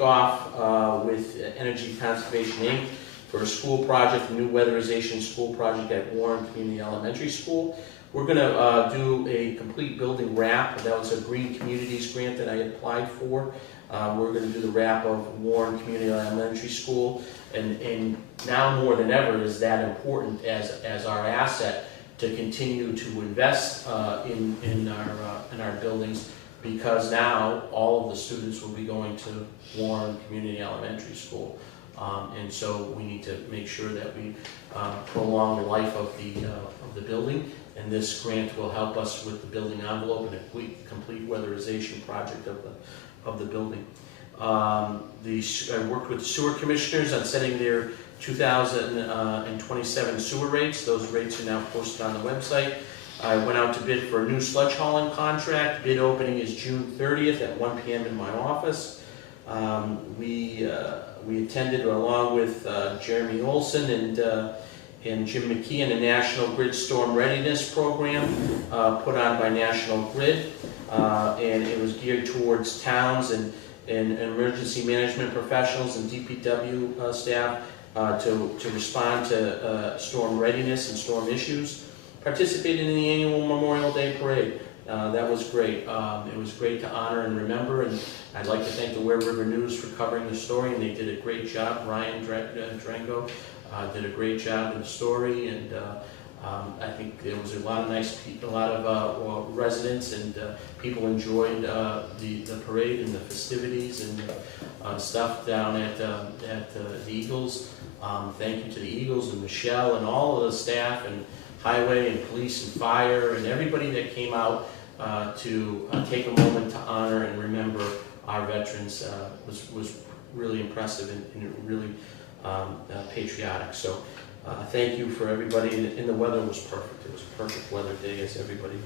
Off with Energy Conservation Inc. for a school project, a new weatherization school project at Warren Community Elementary School. We're going to do a complete building wrap. That was a Green Communities grant that I applied for. We're going to do the wrap of Warren Community Elementary School, and now more than ever is that important as our asset to continue to invest in our buildings, because now all of the students will be going to Warren Community Elementary School, and so we need to make sure that we prolong the life of the building. And this grant will help us with the building envelope and a complete weatherization project of the building. I worked with the sewer commissioners on setting their 2027 sewer rates. Those rates are now posted on the website. I went out to bid for a new sludge hauling contract. Bid opening is June 30th at 1 p.m. in my office. We attended, along with Jeremy Olson and Jim McKeon, a National Grid Storm Readiness Program put on by National Grid, and it was geared towards towns and emergency management professionals and DPW staff to respond to storm readiness and storm issues. Participated in the annual Memorial Day Parade. That was great. It was great to honor and remember, and I'd like to thank the Ware River News for covering the story, and they did a great job. Ryan Drango did a great job in the story, and I think there was a lot of nice people, a lot of residents and people enjoyed the parade and the festivities and stuff down at the Eagles. Thank you to the Eagles and Michelle and all of the staff and highway and police and fire and everybody that came out to take a moment to honor and remember our veterans. Was really impressive and really patriotic. So thank you for everybody, and the weather was perfect. It was a perfect weather day as everybody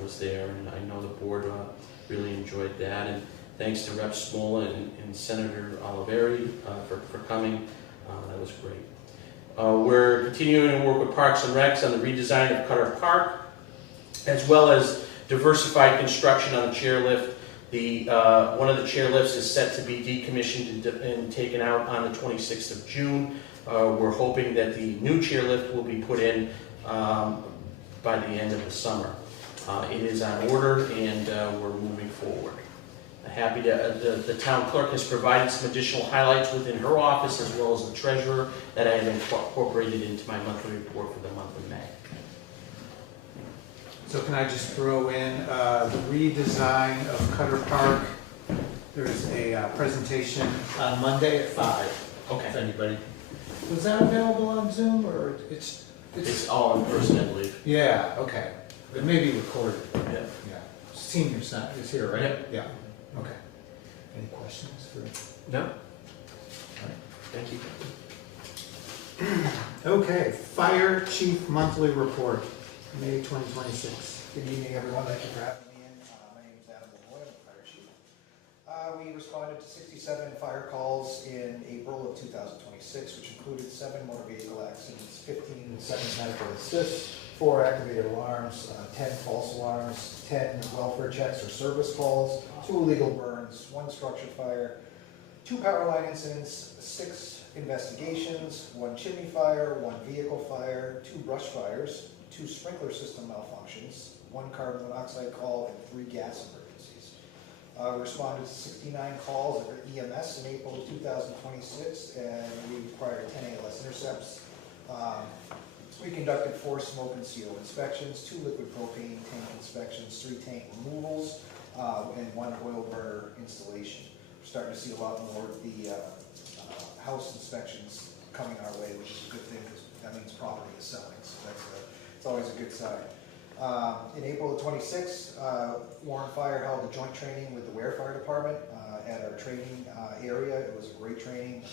was there, and I know the board really enjoyed that, and thanks to Rep. Smola and Senator Oliveri for coming. That was great. We're continuing to work with Parks and Recs on the redesign of Cutter Park, as well as diversified construction on the chairlift. One of the chairlifts is set to be decommissioned and taken out on the 26th of June. We're hoping that the new chairlift will be put in by the end of the summer. It is on order, and we're moving forward. Happy to, the town clerk has provided some additional highlights within her office, as well as the treasurer, that I have incorporated into my monthly report for the month of May. So can I just throw in the redesign of Cutter Park? There's a presentation on Monday at 5. Okay. If anybody, was that available on Zoom, or it's all in person, I believe. Yeah. Okay. It may be recorded. Yeah. Yeah. Senior Center is here, right? Yep. Yeah. Okay. Any questions for? No. All right. Thank you. Okay. Fire Chief Monthly Report, May 2026. Good evening, everyone. Thank you for having me in. My name is Adam Lavoie. I'm the fire chief. We responded to 67 fire calls in April of 2026, which included 7 motor vehicle accidents, 15 second medical assists, 4 activated alarms, 10 false alarms, 10 welfare checks or service calls, 2 illegal burns, 1 structure fire, 2 power line incidents, 6 investigations, 1 chimney fire, 1 vehicle fire, 2 brush fires, 2 sprinkler system malfunctions, 1 carbon monoxide call, and 3 gas emergencies. We responded to 69 calls of EMS in April of 2026, and we required 10 ALS intercepts. We conducted 4 smoke and CO inspections, 2 liquid propane tank inspections, 3 tank removals, and 1 oil burner installation. We're starting to see a lot more of the house inspections coming our way, which is a good thing, because that means property is selling, so it's always a good sign. In April of 26, Warren Fire held a joint training with the Ware Fire Department at our training area. It was a great training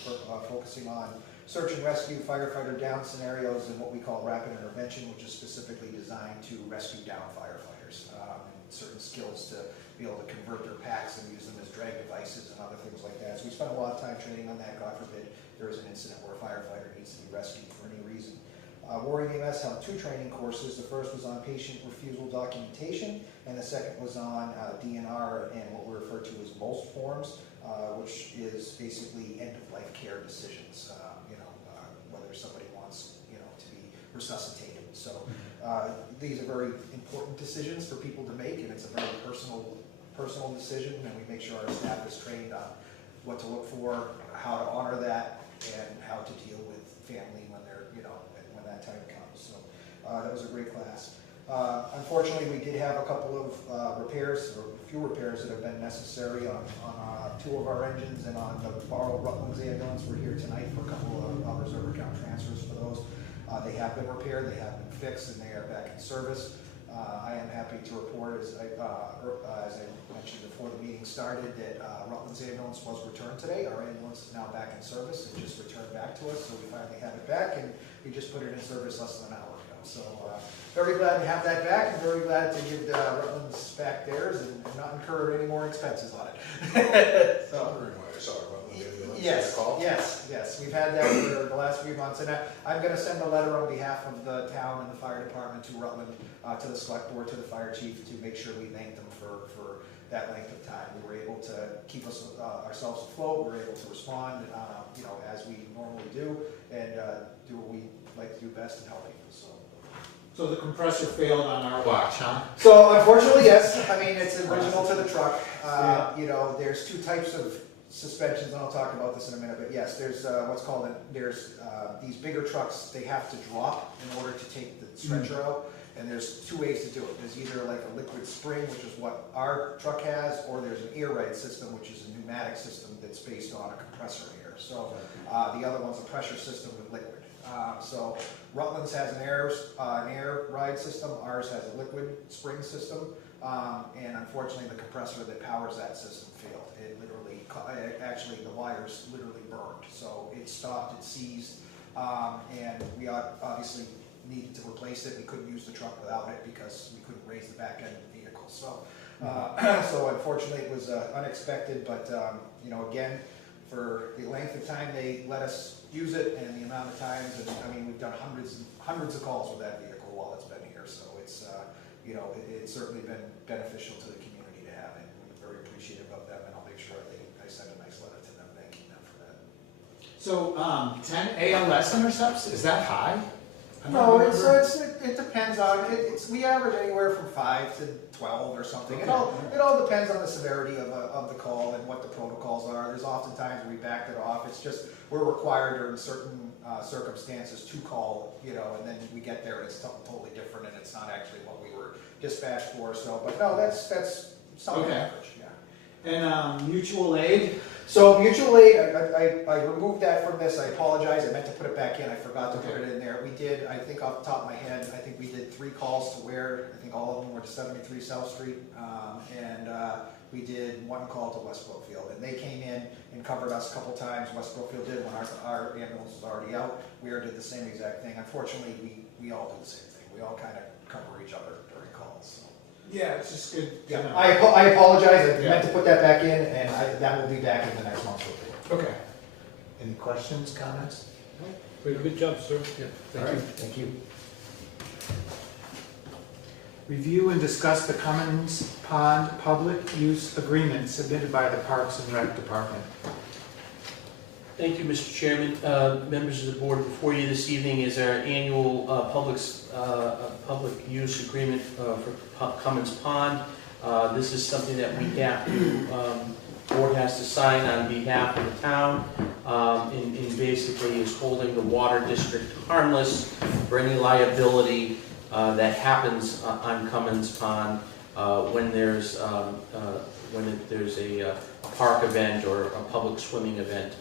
focusing on search and rescue, firefighter down scenarios, and what we call rapid intervention, which is specifically designed to rescue down firefighters, and certain skills to be able to convert their packs and use them as drag devices and other things like that. So we spent a lot of time training on that. God forbid there is an incident where a firefighter needs to be rescued for any reason. Warren EMS held 2 training courses. The first was on patient refusal documentation, and the second was on DNR and what we refer to as most forms. which is basically end-of-life care decisions, whether somebody wants, to be resuscitated. So these are very important decisions for people to make, and it's a very personal decision, and we make sure our staff is trained on what to look for, how to honor that, and how to deal with family when they're, when that time comes. So that was a great class. Unfortunately, we did have a couple of repairs, or a few repairs that have been necessary on two of our engines and on the borrowed Rutland's ambulance. We're here tonight for a couple of reserve account transfers for those. They have been repaired, they have been fixed, and they are back in service. I am happy to report, as I mentioned before the meeting started, that Rutland's ambulance was returned today. Our ambulance is now back in service. It just returned back to us, so we finally have it back, and we just put it in service less than an hour ago. So very glad to have that back, and very glad to give Rutland's back theirs and not incur any more expenses on it. So. Yes, we've had that for the last few months, and I'm going to send a letter on behalf of the town and the fire department to Rutland, to the select board, to the fire chief, to make sure we thank them for that length of time. We were able to keep ourselves afloat. We were able to respond, as we normally do, and do what we like to do best in helping people. So the compressor failed on our watch, huh? So unfortunately, yes. I mean, it's original to the truck. There's two types of suspensions, and I'll talk about this in a minute, but yes, there's these bigger trucks, they have to drop in order to take the stretcher out, and there's two ways to do it. There's either like a liquid spring, which is what our truck has, or there's an air ride system, which is a pneumatic system that's based on a compressor air. So the other one's a pressure system with liquid. So Rutland's has an air ride system, ours has a liquid spring system, and unfortunately the compressor that powers that system failed. It literally, actually the wires literally burned. So it stopped, it seized, and we obviously needed to replace it. We couldn't use the truck without it because we couldn't raise the back end of the vehicle. So, so unfortunately it was unexpected, but again, for the length of time they let us use it and the amount of times, and I mean, we've done hundreds of calls with that vehicle while it's been here. So it's, it's certainly been beneficial to the community to have it. We're very appreciative of them, and I'll make sure I send a nice letter to them thanking them for that. So 10 ALS intercepts, is that high? No, it depends on we average anywhere from 5 to 12 or something. Okay. It all depends on the severity of the call and what the protocols are. There's oftentimes we backed it off. It's just we're required or in certain circumstances to call, and then we get there and it's something totally different and it's not actually what we were dispatched for. So, but no, that's something average. Yeah. And mutual aid. So mutual aid, I removed that from this. I apologize. I meant to put it back in. I forgot to put it in there. We did, I think off the top of my head, I think we did 3 calls to Ware. I think all of them were to 73 South Street. And we did 1 call to West Brookfield. And they came in and covered us a couple times. West Brookfield did when our ambulance was already out. Ware did the same exact thing. Unfortunately, we all do the same thing. We all kind of cover each other during calls. So. Yeah, it's just good. Yeah, I apologize. I meant to put that back in, and that will be back in the next month's report. Okay. Any questions, comments? Very good job, sir. Yeah. Thank you. Thank you. Review and discuss the Cummins Pond public use agreement submitted by the Parks and Rec Department. Thank you, Mr. Chairman. Members of the board, before you this evening is our annual public use agreement for Cummins Pond. This is something that we have to, board has to sign on behalf of the town, and basically is holding the water district harmless for any liability that happens on Cummins Pond when there's a park event or a public swimming event.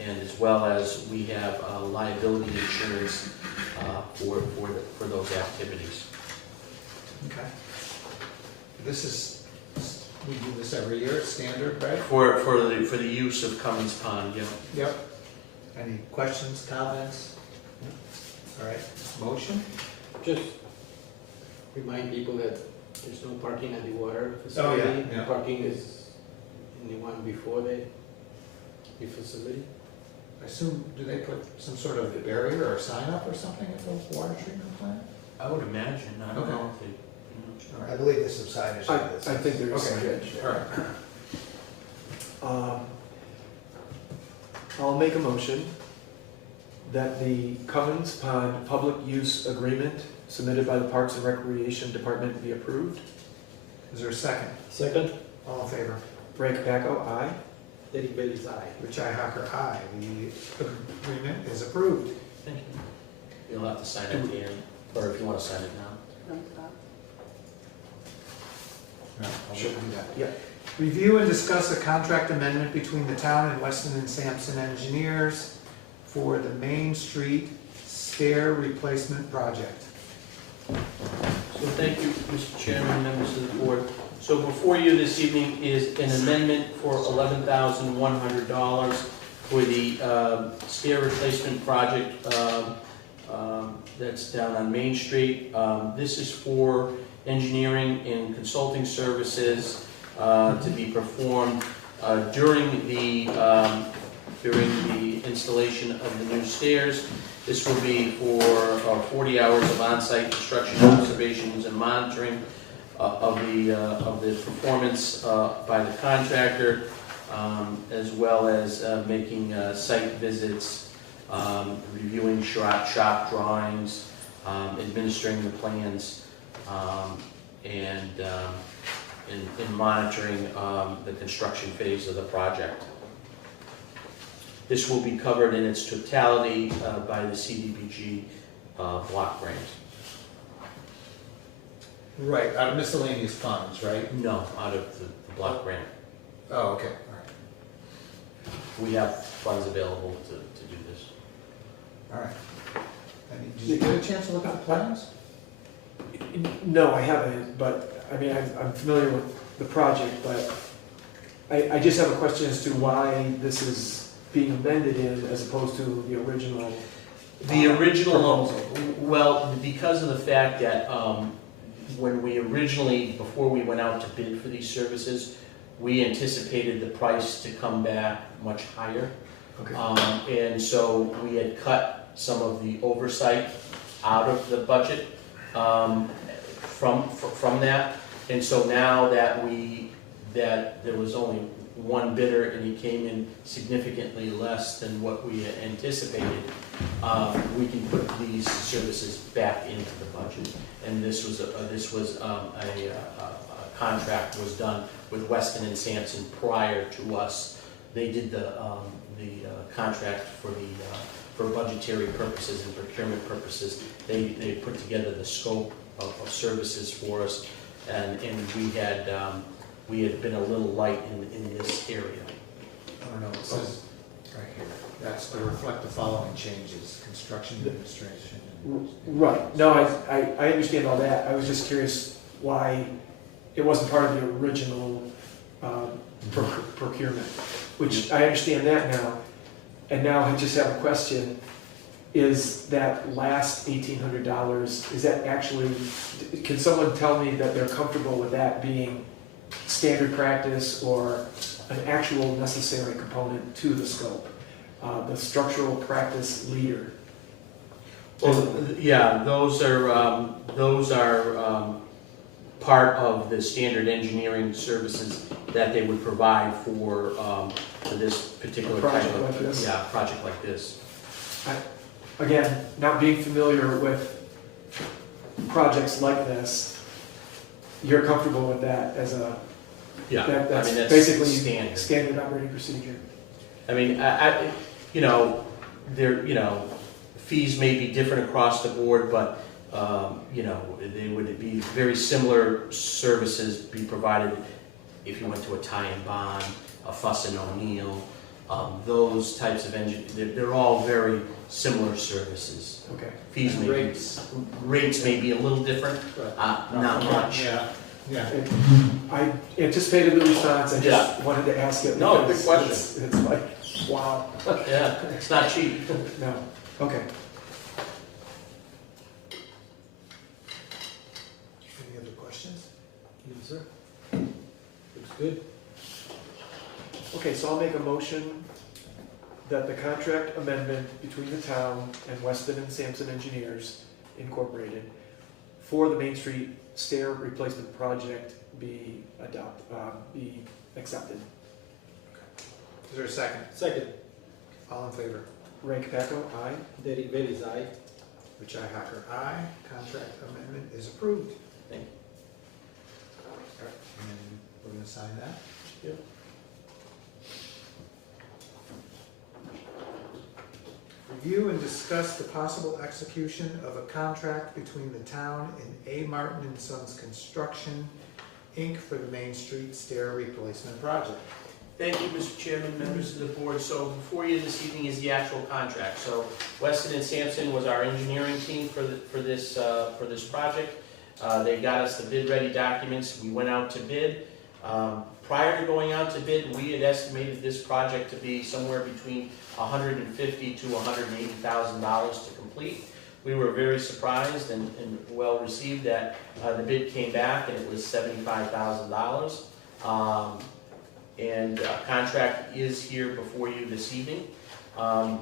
And as well as we have liability insurance for those activities. Okay. We do this every year, it's standard, right? For the use of Cummins Pond, yeah. Yep. Any questions, comments? All right, motion? Just remind people that there's no parking at the water facility. Oh, yeah. Parking is in the one before the facility. I assume, do they put some sort of barrier or sign up or something at the water treatment plant? I would imagine, I don't know if they, I believe there's some signage on this. I think there's Okay, signage. all right. I'll make a motion that the Cummins Pond Public Use Agreement submitted by the Parks and Recreation Department be approved. Is there a second? Second, All in favor? Ray Capaco, aye. Derek Bailey's aye. Richi Hacker, aye. The agreement is approved. Thank you. You'll have to sign it at the end, or if you want to sign it now. I'll Sure. do that. Yeah. Review and discuss a contract amendment between the town and Weston and Sampson Engineers for the Main Street stair replacement project. So thank you, Mr. Chairman, members of the board. So before you this evening is an amendment for $11,100 for the stair replacement project that's down on Main Street. This is for engineering and consulting services to be performed during the installation of the new stairs. This will be for 40 hours of on-site construction observations and monitoring of the performance by the contractor, as well as making site visits, reviewing shop drawings, administering the plans, and monitoring the construction phase of the project. This will be covered in its totality by the CDBG block grant. Right, out of miscellaneous funds, right? No, out of the block grant. Oh, okay, all right. We have funds available to do this. All right. Did you get a chance to look at the plans? No, I haven't, but, I mean, I'm familiar with the project, but I just have a question as to why this is being amended in as opposed to the original. The original, proposal. well, because of the fact that when we originally, before we went out to bid for these services, we anticipated the price to come back much higher. Okay. And so we had cut some of the oversight out of the budget from that. And so now that there was only one bidder and he came in significantly less than what we had anticipated, we can put these services back into the budget. And this was a contract was done with Weston and Sampson prior to us. They did the contract for budgetary purposes and procurement purposes. They put together the scope of services for us, and we had been a little light in this area. I don't know, it says right here, that's to reflect the following changes, construction administration. Right, no, I understand all that, I was just curious why it wasn't part of the original procurement, which I understand that now, and now I just have a question. Is that last $1,800, is that actually, can someone tell me that they're comfortable with that being standard practice or an actual necessary component to the scope? The structural practice leader. Well, yeah, those are part of the standard engineering services that they would provide for this particular type Project of like this? Yeah, project like this. Again, not being familiar with projects like this, you're comfortable with that as a, Yeah, that's I mean, that's basically standard. standard operating procedure. I mean, fees may be different across the board, but, they would be very similar services be provided if you went to a Ty and Bond, a Fuss and O'Neill, those types of they're all very similar services. Okay. Fees may be, rates may be a little different, not much. Yeah. I anticipated the response, I just Yeah. wanted to ask it. No, because good question. It's like, wow. Yeah, it's not cheap. No, okay. Any other questions? Yes, sir. Looks good. Okay, so I'll make a motion that the contract amendment between the town and Weston and Sampson Engineers Incorporated for the Main Street stair replacement project be accepted. there a second? Second, All in favor? Ray Capaco, aye. Derek Bailey's aye. Richi Hacker, aye. Contract amendment is approved. Thank you. All right, and then we're gonna sign that. Yep. Review and discuss the possible execution of a contract between the town and A. Martin and Sons Construction, Inc. for the Main Street Stair Replacement Project. Thank you, Mr. Chairman, members of the board. So before you this evening is the actual contract. So Weston and Sampson was our engineering team for this project. They got us the bid-ready documents. We went out to bid. Prior to going out to bid, we had estimated this project to be somewhere between $150,000 to $180,000 to complete. We were very surprised and well received that the bid came back and it was $75,000. Contract is here before you this evening.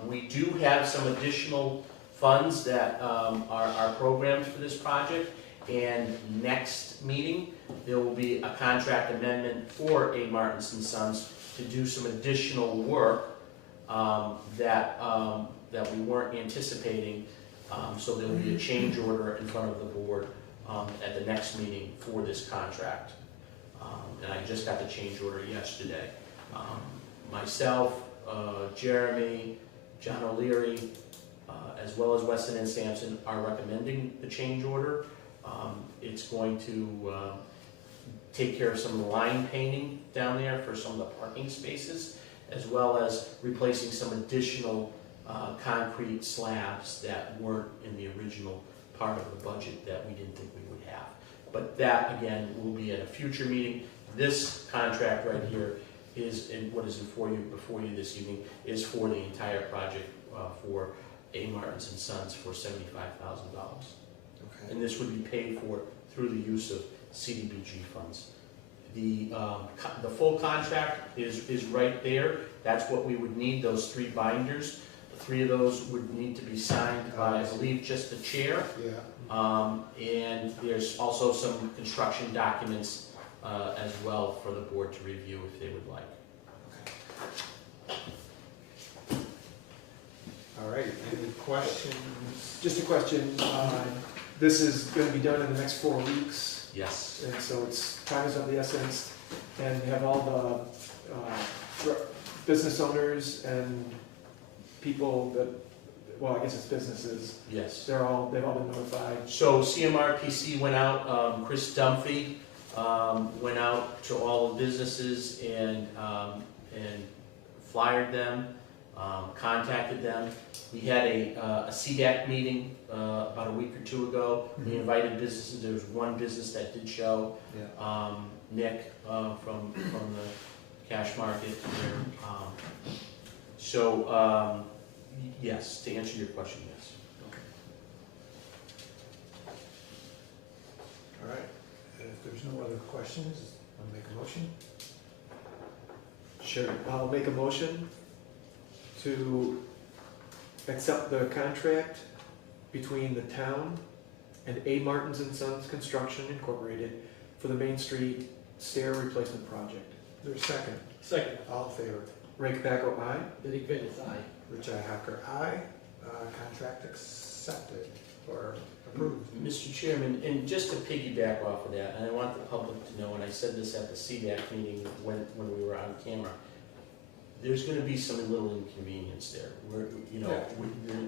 We do have some additional funds that are programmed for this project, and next meeting, there will be a contract amendment for A. Martins and Sons to do some additional work that we weren't anticipating. So there will be a change order in front of the board at the next meeting for this contract. And I just got the change order yesterday. Myself, Jeremy, John O'Leary, as well as Weston and Sampson are recommending the change order. It's going to take care of some line painting down there for some of the parking spaces, as well as replacing some additional concrete slabs that weren't in the original part of the budget that we didn't think we would have. But that, again, will be at a future meeting. This contract right here is, and what is before you this evening, is for the entire project for A. Martins and Sons for $75,000. Okay. And this would be paid for through the use of CDBG funds. The full contract is right there. That's what we would need, those 3 binders. The 3 of those would need to be signed by, I believe, just the chair. Yeah. And there's also some construction documents as well for the board to review if they would like. Okay. All right, any questions? Just a question, this is gonna be done in the next 4 weeks, Yes. and so time is of the essence, and have all the business owners and people that, well, I guess it's businesses, Yes. they've all been notified. So CMRPC went out, Chris Dunphy went out to all the businesses and flyered them, contacted them. We had a CDAC meeting about a week or 2 ago. We invited businesses. There was one business that did show, Yeah. Nick from the cash market there. Yes, to answer your question, yes. Okay. All right, and if there's no other questions, I'll make a motion. Sure. I'll make a motion to accept the contract between the town and A. Martins and Sons Construction Incorporated for the Main Street Stair Replacement Project. Is there a second? Second, All in favor? Ray Capaco, aye. Derek Bailey's aye. Richi Hacker, aye. Contract accepted or approved. Mr. Chairman, and just to piggyback off of that, and I want the public to know, and I said this at the CDAC meeting when we were on camera, there's gonna be some little inconvenience there.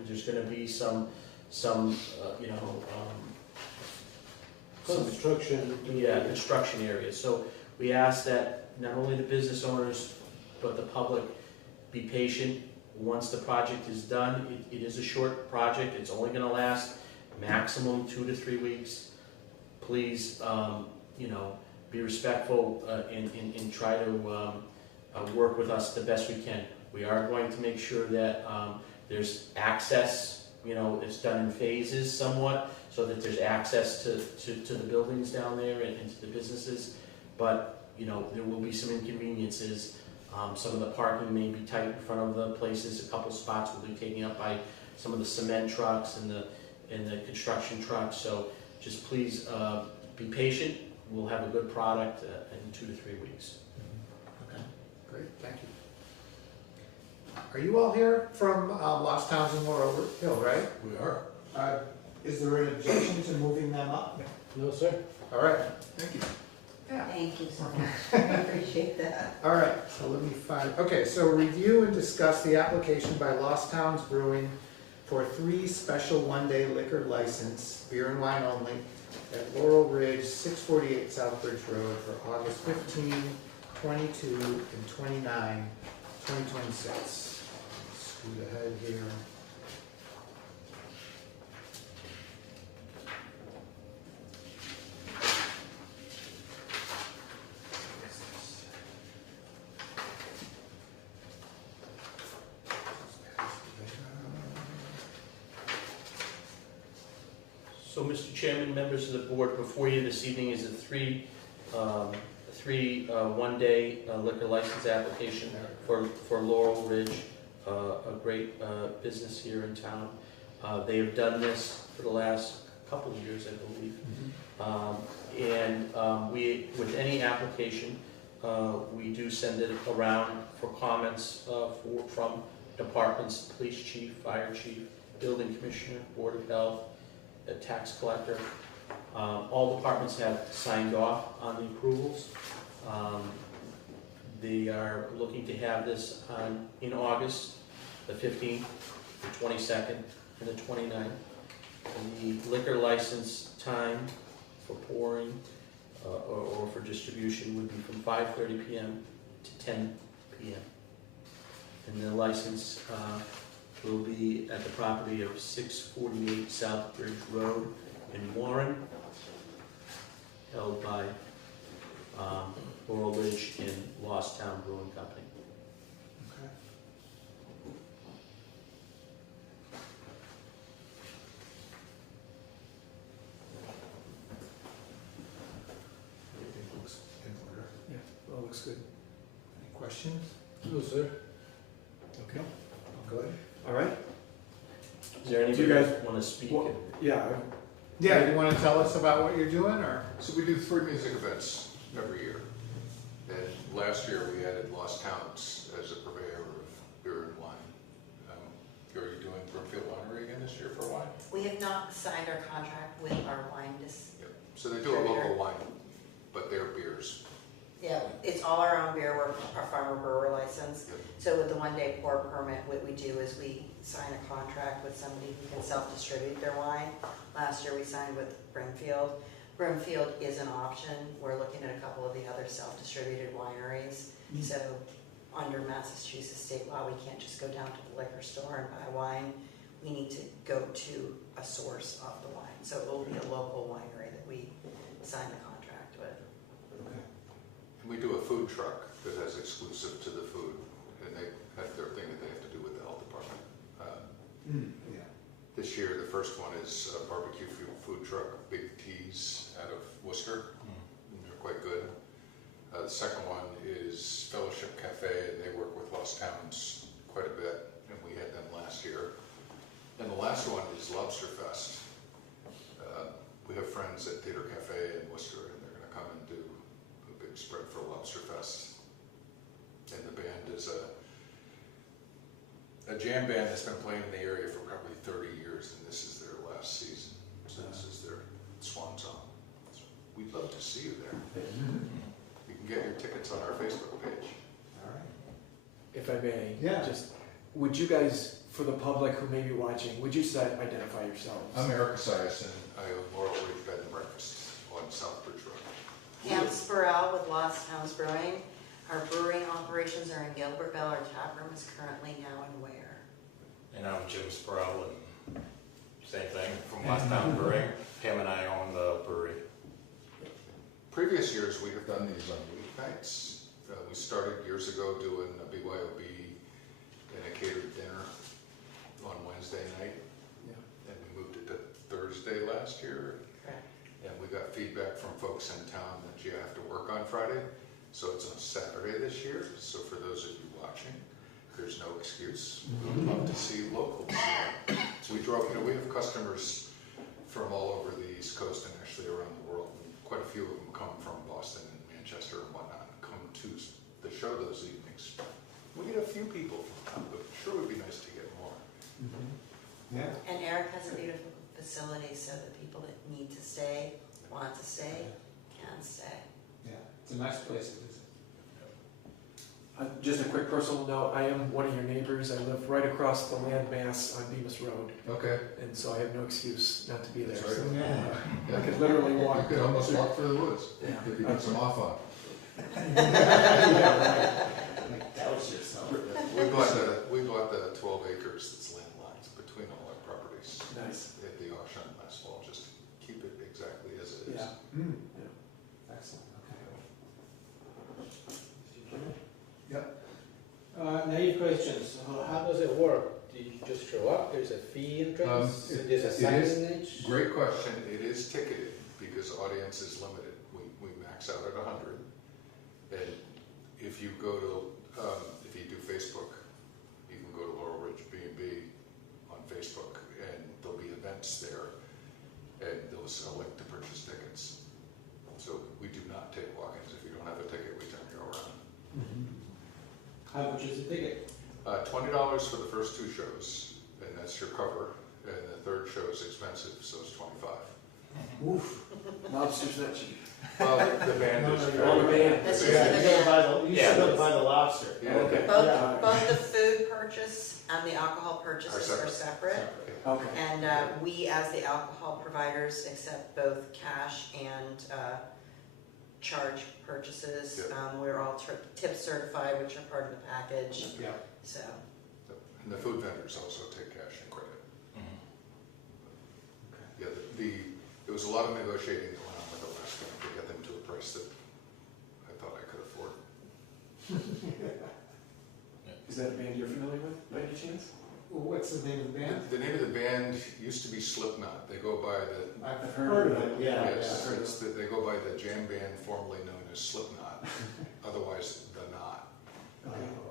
There's gonna be some Construction. construction areas. So we ask that not only the business owners, but the public be patient. Once the project is done, it is a short project. It's only gonna last maximum 2 to 3 weeks. Please, be respectful and try to work with us the best we can. We are going to make sure that there's access, it's done in phases somewhat, so that there's access to the buildings down there and to the businesses. But, there will be some inconveniences. Some of the parking may be tight in front of the places. A couple spots will be taken up by some of the cement trucks and the construction trucks. So just please be patient. We'll have a good product in 2 to 3 weeks. Okay, great, thank you. Are you all here from Lost Towns and Laurel Hill, right? We are. Is there an objection to moving them up? No, sir. All right. Thank you. Yeah. Thank you so much, I appreciate that. All right, so let me find, okay, so review and discuss the application by Lost Towns Brewing for 3 special one-day liquor license, beer and wine only, at Laurel Ridge, 648 Southbridge Road for August 15, 22, and 29, 2026. Scoot ahead here. So, Mr. Chairman, members of the board, before you this evening is a three one-day liquor license application for Laurel Ridge, a great business here in town. They have done this for the last couple of years, I believe. We, with any application, we do send it around for comments from departments, police chief, fire chief, building commissioner, board of health, a tax collector. All departments have signed off on the approvals. They are looking to have this in August, the 15th, the 22nd, and the 29th. And the liquor license time for pouring or for distribution would be from 5:30 p.m. to 10 p.m. And the license will be at the property of 648 Southbridge Road in Warren, held by Laurel Ridge and Lost Town Brewing Company. Okay. Everything looks in order. Yeah, all looks good. Any questions? No, sir. Okay. Good. All right? Is there Do anybody you guys that want to speak? Well, yeah, Yeah, you want to tell us about what you're doing, or? So we do 3 music events every year. And last year we added Lost Towns as a purveyor of beer and wine. Are you doing Brookfield Winery again this year for wine? We have not signed our contract with our wine Yep. So they do a local wine, but they're beers. Yeah, it's all our own beer, we're our farmer brewer license. Yep. So with the one-day pour permit, what we do is we sign a contract with somebody who can self-distribute their wine. Last year we signed with Brimfield. Brimfield is an option. We're looking at a couple of the other self-distributed wineries. So under Massachusetts state law, we can't just go down to the liquor store and buy wine. We need to go to a source of the wine. So it will be a local winery that we sign the contract with. And we do a food truck that has exclusive to the food. And they have their thing that they have to do with the health department. Yeah. This year, the first one is a barbecue food truck, Big T's out of Worcester. And they're quite good. The second one is Fellowship Cafe, and they work with Lost Towns quite a bit, and we had them last year. And the last one is Lobster Fest. We have friends at Theater Cafe in Worcester, and they're going to come and do a big spread for Lobster Fest. And the band is a jam band that's been playing in the area for probably 30 years, and this is their last season. So this is their swan song. So we'd love to see you there. You can get your tickets on our Facebook page. All right. if I may. Yeah. Just, would you guys, for the public who may be watching, would you identify yourselves? I'm Eric Esiason. I own Laurel Ridge Bed and Breakfast on Southbridge Road. Pam Spurrell with Lost Towns Brewing. Our brewing operations are in Gilbertville. Our tap room is currently now in Ware. And I'm Jim Sproul, and same thing, from Lost Town Brewing. Pam and I own the brewery. Previous years, we have done these on weeknights. We started years ago doing a BYOB and a catered dinner on Wednesday night. Yeah. And we moved it to Thursday last year. Correct. And we got feedback from folks in town that you have to work on Friday. So it's on Saturday this year. So for those of you watching, there's no excuse. We would love to see locals. So we drove, we have customers from all over the East Coast and actually around the world. And quite a few of them come from Boston and Manchester and whatnot, and come to the show those evenings. We get a few people from town, but sure would be nice to get more. Yeah. And Eric has a beautiful facility so that people that need to stay, want to stay, can stay. Yeah, it's a nice place to visit. Just a quick personal note, I am one of your neighbors. I live right across the landmass on Bemis Road, Okay. and so I have no excuse not to be there. That's So, Yeah. I could literally You walk. could almost walk through the woods Yeah. if you get some off on. That was yourself. We bought the 12 acres that's landlocked between all our properties Nice. at the auction last fall, just to keep it exactly as it is. Yeah. Hmm. Yeah. Excellent, Naive questions, how does it work? Do you just show up, there's a fee entrance, there's a it is- signage? Great question. It is ticketed because audience is limited. We max out at 100. And if you go to, if you do Facebook, you can go to Laurel Ridge B&B on Facebook, and there'll be events there, and those are linked to purchase tickets. So we do not take walk-ins. If you don't have a ticket, we turn you around. How much is the ticket? $20 for the first 2 shows, and that's your cover. And the third show is expensive, so it's $25. Oof. Lobster's not cheap. Well, the band is. Oh, the band. That's The just band the is- band. You Yeah. should go buy the lobster. Yeah. Okay. Both the food purchase and the alcohol purchases Are are separate. Okay. And we, as the alcohol providers, accept both cash and charge purchases. Yep. We're all tip certified, which are part of the package, Yeah. so. And the food vendors also take cash and credit. Yeah, there was a lot of negotiating that went on with the last one to get them to a price that I thought I could afford. Is that a band you're familiar with, by any chance? Well, what's the name of the band? The name of the band used to be Slipknot. They go by the, I've Heard of it, yeah. yes, they go by the jam band formerly known as Slipknot, otherwise the Knot.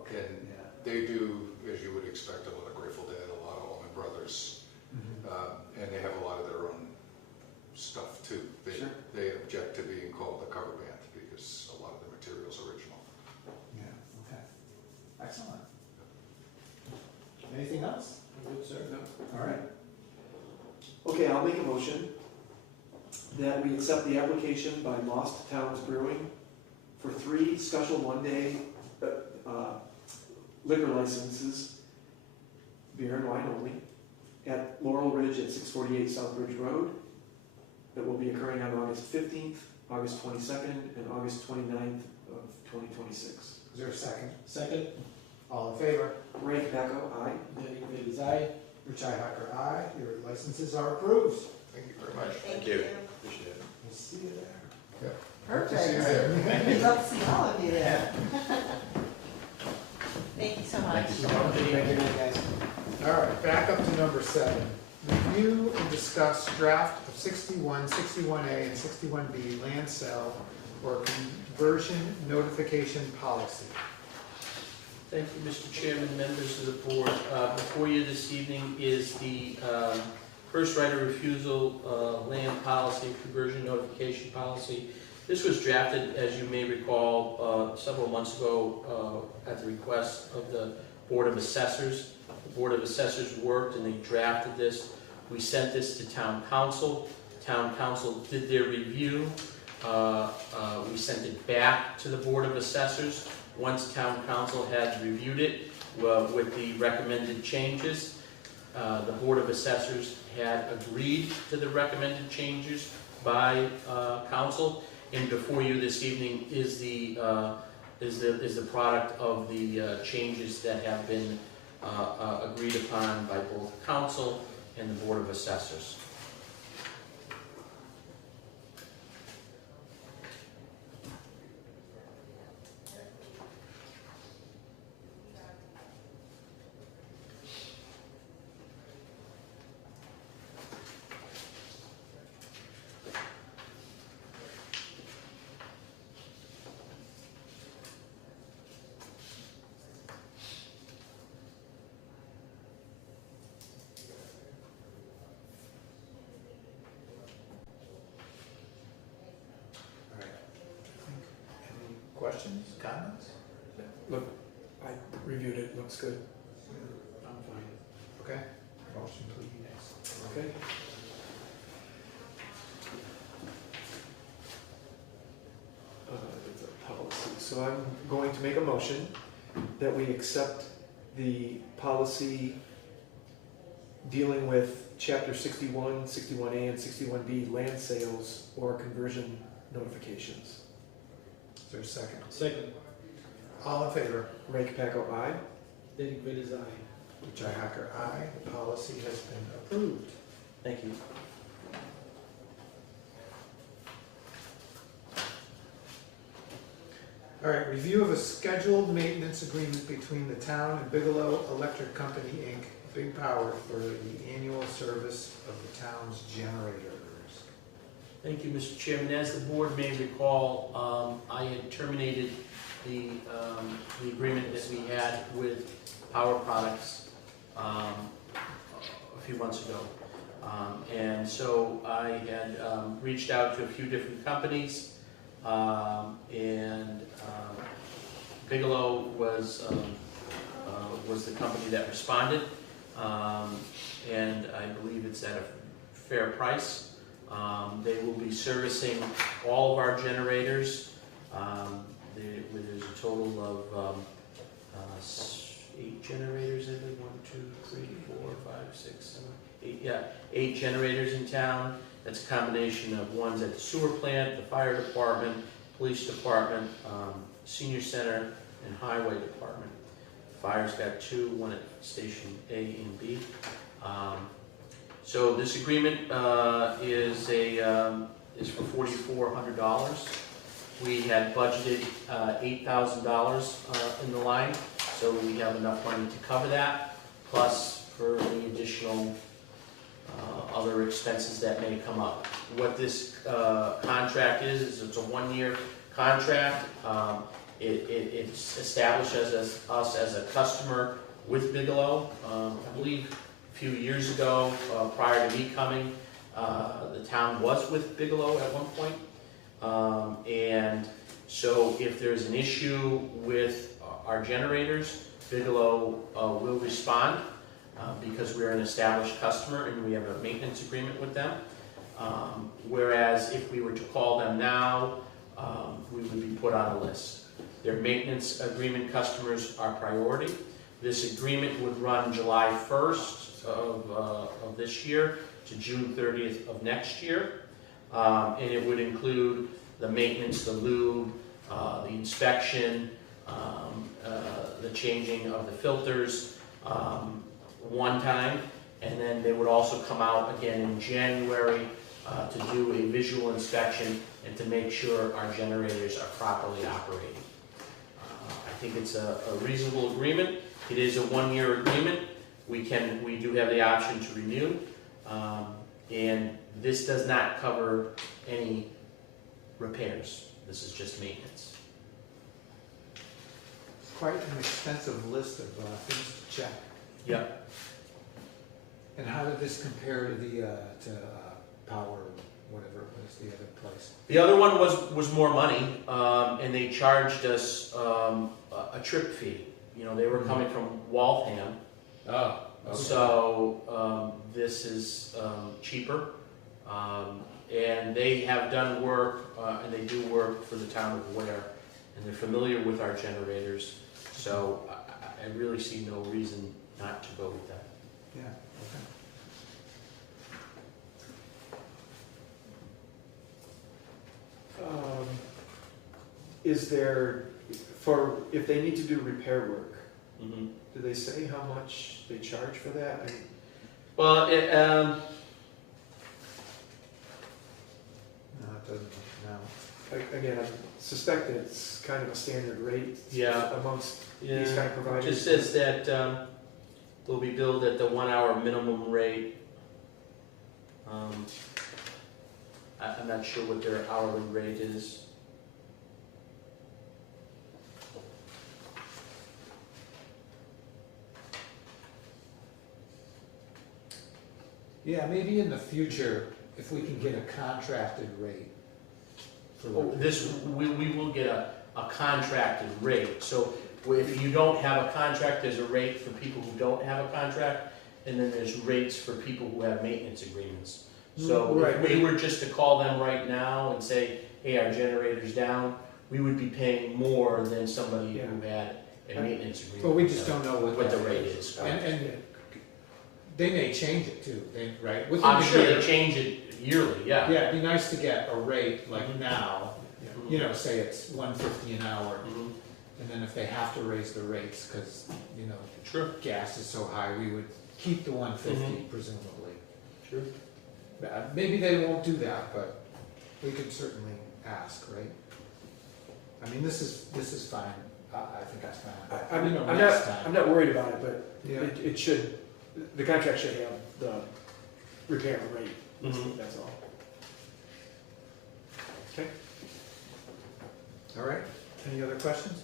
Okay. And they do, as you would expect, a lot of Grateful Dead, a lot of Allman Brothers, and they have a lot of their own stuff too. Sure. They object to being called a cover band because a lot of the material's original. Yeah, okay. Excellent. Anything else? Good, sir. No. All right. Okay, I'll make a motion that we accept the application by Lost Towns Brewing for 3 special one-day liquor licenses, beer and wine only, at Laurel Ridge at 648 South Ridge Road, that will be occurring on August 15th, August 22nd, and August 29th of 2026. Is there a second? Second, All in favor? Ray Capaco, aye. Derek Bailey's aye. Richi Hacker, aye. Your licenses are approved. Thank you very much. Thank you. you. Appreciate it. We'll see you there. Hope to see you there. We'd love to see all of you there. Thank you so much. Thank you, guys. All right, back up to number 7. Review and discuss draft of 61, 61A, and 61B land sale or conversion notification policy. Thank you, Mr. Chairman, members of the board. Before you this evening is the first right of refusal land policy, conversion notification policy. This was drafted, as you may recall, several months ago at the request of the Board of Assessors. The Board of Assessors worked and they drafted this. We sent this to Town Council. Town Council did their review. We sent it back to the Board of Assessors. Once Town Council had reviewed it with the recommended changes, the Board of Assessors had agreed to the recommended changes by Council. And before you this evening is the product of the changes that have been agreed upon by both Council and the Board of Assessors. Any questions, comments? Look, I reviewed it, looks good. I'm fine. Okay, motion please. Okay. It's a policy, so I'm going to make a motion that we accept the policy dealing with chapter 61, 61A, and 61B land sales or conversion notifications. Is there a second? Second, All in favor? Ray Capaco, aye. Derek Bailey's aye. Richi Hacker, aye. The policy has been approved. Thank you. All right, review of a scheduled maintenance agreement between the town and Bigelow Electric Company, Inc., Big Power, for the annual service of the town's generators. Thank you, Mr. Chairman. As the board may recall, I had terminated the agreement that we had with Power Products a few months ago. And so I had reached out to a few different companies, and Bigelow was the company that responded, and I believe it's at a fair price. They will be servicing all of our generators. There's a total of 8 generators, I think, 1, 2, 3, 4, 5, 6, 7, 8, yeah, 8 generators in town. That's a combination of ones at the sewer plant, the fire department, police department, senior center, and highway department. Fire's got 2, one at station A and B. So this agreement is for $4,400. We had budgeted $8,000 in the line, so we have enough money to cover that, plus for any additional other expenses that may come up. What this contract is it's a 1-year contract. It establishes us as a customer with Bigelow. I believe a few years ago, prior to me coming, the town was with Bigelow at one point. And so if there's an issue with our generators, Bigelow will respond because we're an established customer and we have a maintenance agreement with them. Whereas if we were to call them now, we would be put on a list. Their maintenance agreement customers are priority. This agreement would run July 1st of this year to June 30th of next year. And it would include the maintenance, the lube, the inspection, the changing of the filters one time. And then they would also come out again in January to do a visual inspection and to make sure our generators are properly operating. I think it's a reasonable agreement. It is a 1-year agreement. We do have the option to renew, and this does not cover any repairs. This is just maintenance. It's quite an extensive list of things to check. Yep. And how did this compare to the Power, whatever it was, the other place? The other one was more money, and they charged us a trip fee. You know, they were coming from Waltham. Oh, okay. So this is cheaper, and they have done work, and they do work for the town of Ware, and they're familiar with our generators, so I really see no reason not to go with that. Yeah, okay. Is there, if they need to do repair work, do they say how much they charge for that? Well, No, it doesn't, no. Again, I suspect it's kind of a standard rate Yeah. amongst yeah, these kind of it providers. just says that will be billed at the 1-hour minimum rate. I'm not sure what their hourly rate is. Yeah, maybe in the future, if we can get a contracted rate for We will get a contracted rate. So if you don't have a contract, there's a rate for people who don't have a contract, and then there's rates for people who have maintenance agreements. So Right. if we were just to call them right now and say, hey, our generator's down, we would be paying more than somebody who had a maintenance agreement. But we just don't know what the rate is. And they may change it too, right? Within I'm the sure year. they change it yearly, yeah. Yeah, it'd be nice to get a rate like now, Mhm. you know, say it's $1.50 an hour, Mhm. and then if they have to raise the rates, cause, you know, Sure, gas is so high, we would keep the 150 Mhm. presumably. sure. Maybe they won't do that, but we could certainly ask, right? I mean, this is fine, I think that's fine. I'm, You know, I'm next not, time. I'm not worried about it, but Yeah. it should, the contract should have the repair rate, Mhm. that's all. All right, any other questions?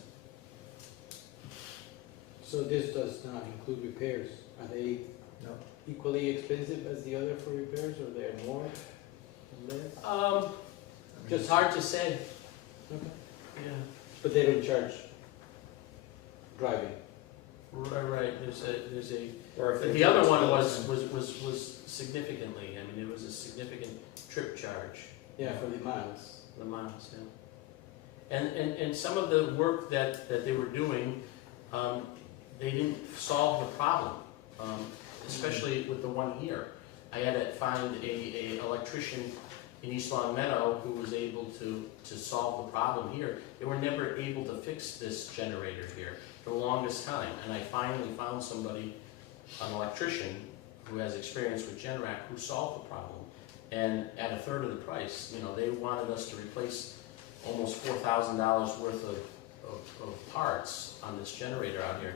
So this does not include repairs. Are they No. equally expensive as the other for repairs, or they're more or less? I mean, Just hard to say. Okay. Yeah. But they don't charge driving. Right, there's a, Or if they the do other it one close was significantly, I mean, it was a significant trip charge. Yeah, for the miles. The miles, yeah. And some of the work that they were doing, they didn't solve the problem, especially with the one here. I had to find a electrician in East Long Meadow who was able to solve the problem here. They were never able to fix this generator here for the longest time, and I finally found somebody, an electrician, who has experience with Generac, who solved the problem. And at a third of the price, you know, they wanted us to replace almost $4,000 worth of parts on this generator out here.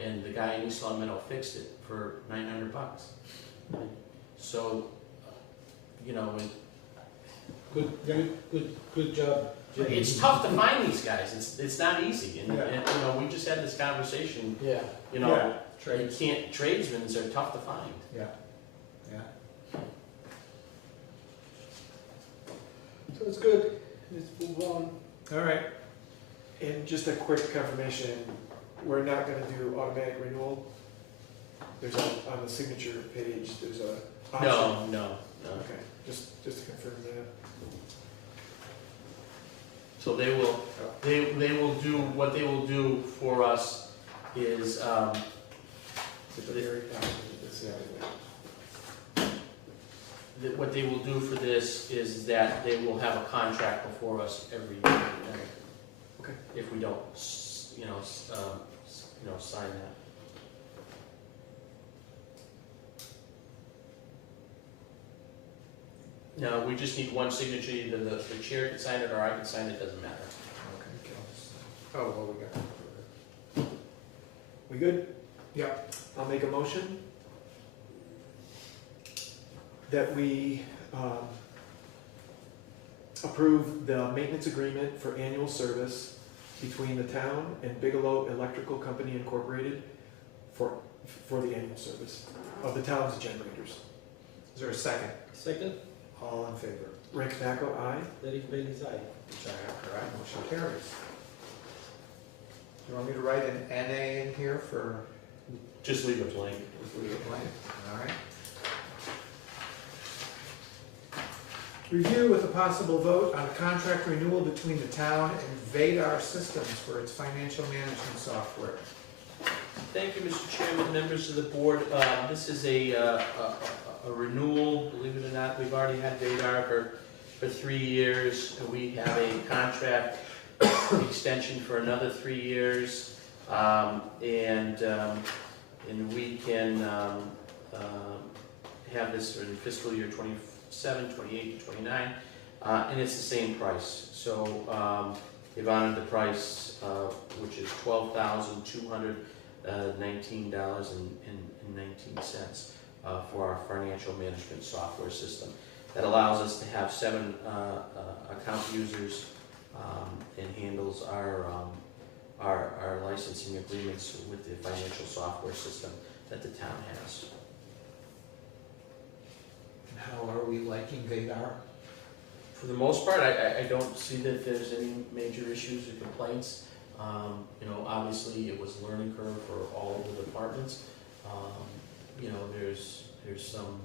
And the guy in East Long Meadow fixed it for $900. So, you know, Good job, Jim. it's tough to find these guys. It's not easy. And, Yeah. and, you know, we just had this conversation, Yeah. you know, Yeah, you trades. can't, tradesmen are tough to find. Yeah, yeah. So it's good. Let's move on. All right, And just a quick confirmation, we're not gonna do automatic renewal. There's on the signature page, there's a option. No. Okay, just to confirm that. So they will do, what they will do for us is, At the very top, it's the other way. what they will do for this is that they will have a contract before us every year. Okay. If we don't, sign that. No, we just need one signature, either the chair can sign it or I can sign it, doesn't matter. okay. Oh, well, we got. We good? Yep. I'll make a motion that we approve the maintenance agreement for annual service between the town and Bigelow Electrical Company Incorporated for the annual service of the town's generators. Is there a second? Second, All in favor? Rick Knacko, aye. Derek Bailey's aye. Richi Hacker, aye. Motion carries. Do you want me to write an NA in here for? Just leave it blank. All right. Review with a possible vote on a contract renewal between the town and Vadar Systems for its financial management software. Thank you, Mr. Chairman, members of the board. This is a renewal, believe it or not. We've already had Vadar for 3 years. We have a contract extension for another 3 years. And we can have this in fiscal year 27, 28, and 29. And it's the same price. So they've honored the price, which is $12,219.19 for our financial management software system. That allows us to have 7 account users and handles our licensing agreements with the financial software system that the town has. And how are we liking Vadar? For the most part, I don't see that there's any major issues or complaints. You know, obviously, it was a learning curve for all of the departments. You know, there's some,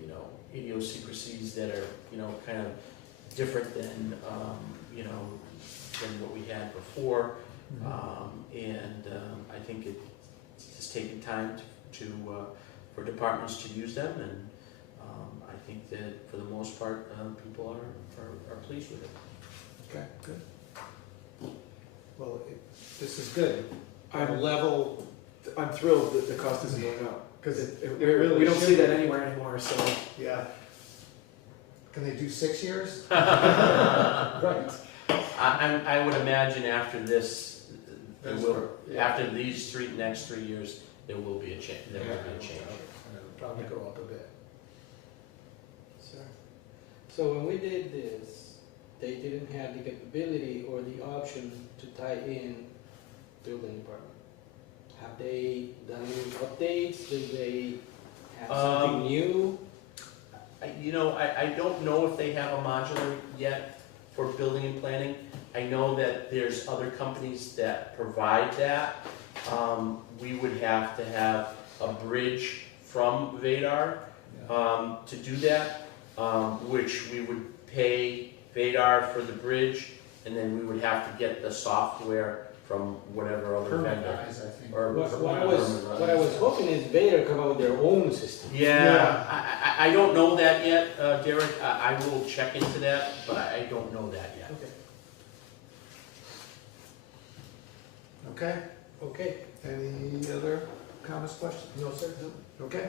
you know, idiosyncrasies that are, you know, kind of different than, you know, than what we had before. I think it's taken time to for departments to use them, and I think that for the most part, people are pleased with it. Okay, good. Well, this is good. I'm Level, I'm thrilled that the cost isn't going up. because We really don't see that anywhere anymore, so. yeah. Can they do 6 years? Right. I would imagine after this, there That's will, yeah. after these next 3 years, there will be a change, there will be a change. And it'll probably go up a bit. So when we did this, they didn't have the capability or the option to tie in building department. Have they done any updates? Did they have something new? You know, I don't know if they have a modular yet for building and planning. I know that there's other companies that provide that. We would have to have a bridge from Vadar to do that, which we would pay Vadar for the bridge, and then we would have to get the software from whatever other vendor. Permit-wise, I think. Or- What I was hoping is Vader come out with their own system. Yeah, I don't know that yet, Derek. I will check into that, but I don't know that yet. Okay, Okay. any other comments, questions? No, sir. Okay,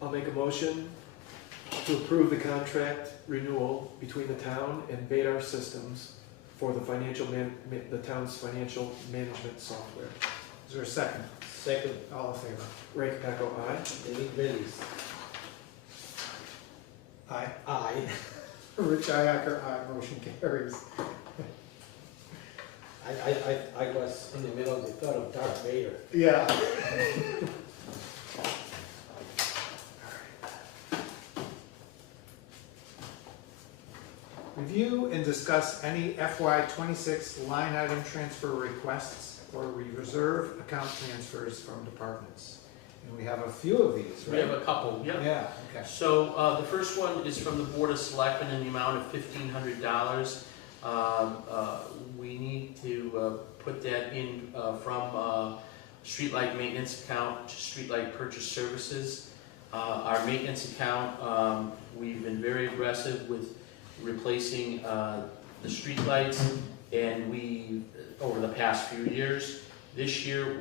I'll make a motion to approve the contract renewal between the town and Vadar Systems for the the town's financial management software. is there a second? Second, All in favor? Ray Capaco, aye. David Bellis. Aye. Aye. Rich Ihacker, aye, motion carries. I was in the middle of the thought of Darth Vader. Yeah. Review and discuss any FY '26 line item transfer requests or reserve account transfers from departments. And we have a few of these, We right? have a couple, yep. Yeah, okay. So, the first one is from the Board of Selectmen in the amount of $1,500. We need to put that in from streetlight maintenance account to streetlight purchase services. Our maintenance account, we've been very aggressive with replacing the streetlights, and we, over the past few years, this year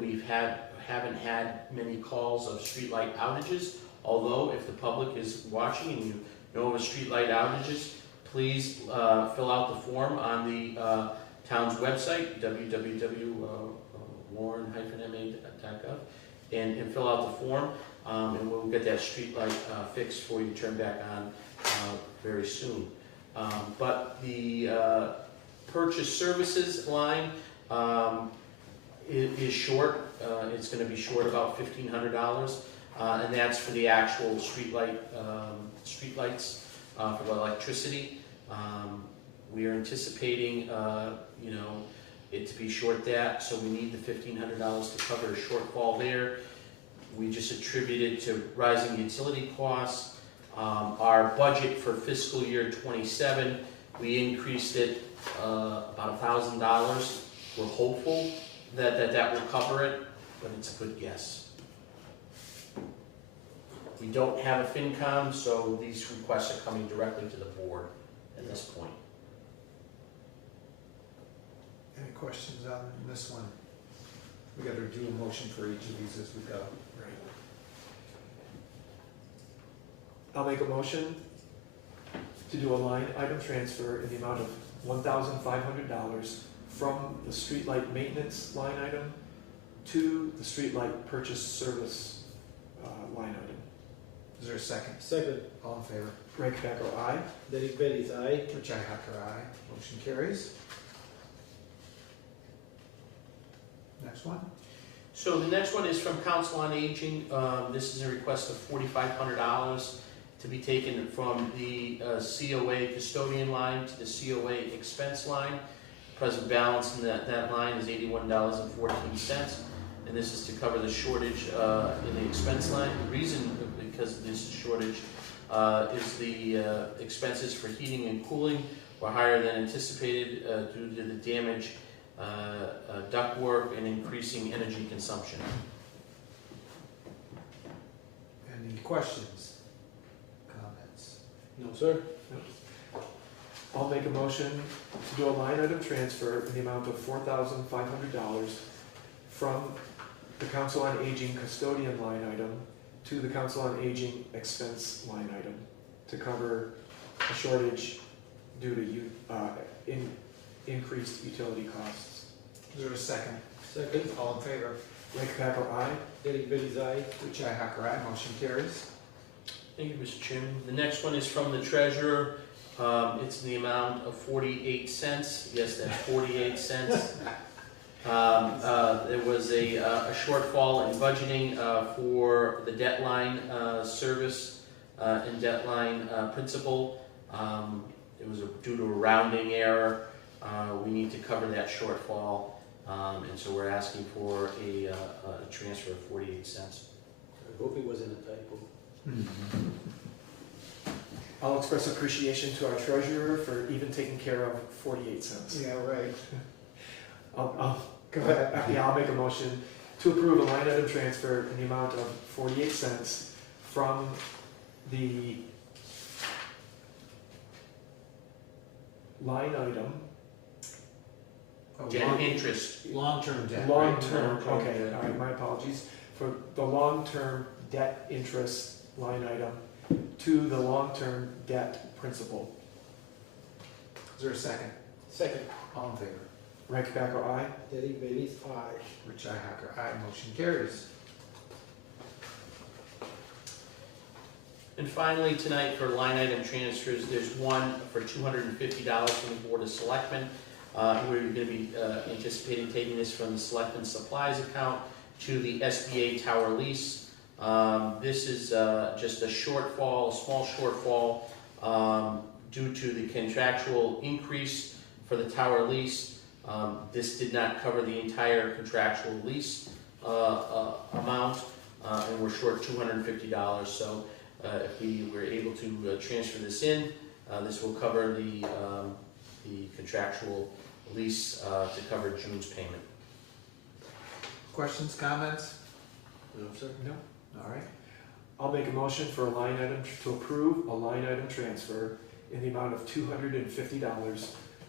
haven't had many calls of streetlight outages, although if the public is watching and you know of a streetlight outages, please fill out the form on the town's website, www.warren-ma.gov, and fill out the form, and we'll get that streetlight fixed for you to turn back on very soon. But the purchase services line is short. It's going to be short about $1,500, and that's for the actual streetlights for the electricity. We are anticipating, you know, it to be short that, so we need the $1,500 to cover a shortfall there. We just attributed to rising utility costs. Our budget for fiscal year '27, we increased it about $1,000. We're hopeful that will cover it, but it's a good guess. We don't have a FinCom, so these requests are coming directly to the board at this point. Any questions on this one? We gotta do a motion for each of these as we go. I'll make a motion to do a line item transfer in the amount of $1,500 from the streetlight maintenance line item to the streetlight purchase service line item. Is there a second? Second, All in favor? Ray Capaco, aye. David Bellis, aye. Rich Ihacker, aye. Motion carries. Next one? So the next one is from Council on Aging. This is a request of $4,500 to be taken from the COA custodian line to the COA expense line. Present balance in that line is $81.14, and this is to cover the shortage in the expense line. The reason because of this shortage is the expenses for heating and cooling were higher than anticipated due to the damage, ductwork, and increasing energy consumption. Any questions, comments? No, sir. I'll make a motion to do a line item transfer in the amount of $4,500 from the Council on Aging custodian line item to the Council on Aging expense line item to cover a shortage due to increased utility costs. Is there a second? Second. All in favor? Ray Packer, aye. Derek Bailey's aye. Richi Hacker, aye. Motion carries. Thank you, Mr. Chairman. The next one is from the treasurer. It's in the amount of 48 cents. Yes, that's 48 cents. There was a shortfall in budgeting for the debt line service and debt line principal. It was due to a rounding error. We need to cover that shortfall, and so we're asking for a transfer of 48 cents. I hope it wasn't a typo. I'll express appreciation to our treasurer for even taking care of 48 cents. Yeah, right. I'll Go ahead. Yeah, I'll make a motion to approve a line item transfer in the amount of 48 cents from the line item, Debt interest. Long-term debt. long-term, right? okay, all right, my apologies, for the long-term debt interest line item to the long-term debt principal. Is there a second? Second. All in favor? Ray Packer, aye. Derek Bailey's aye. Richi Hacker, aye. Motion carries. And finally, tonight for line item transfers, there's one for $250 from the Board of Selectmen. We're going to be anticipating taking this from the Selectmen Supplies account to the SBA Tower Lease. This is just a shortfall, a small shortfall due to the contractual increase for the tower lease. This did not cover the entire contractual lease amount, and we're short $250. So if we were able to transfer this in, this will cover the contractual lease to cover June's payment. Questions, comments? No, sir. No. All right. I'll make a motion for a line item to approve a line item transfer in the amount of $250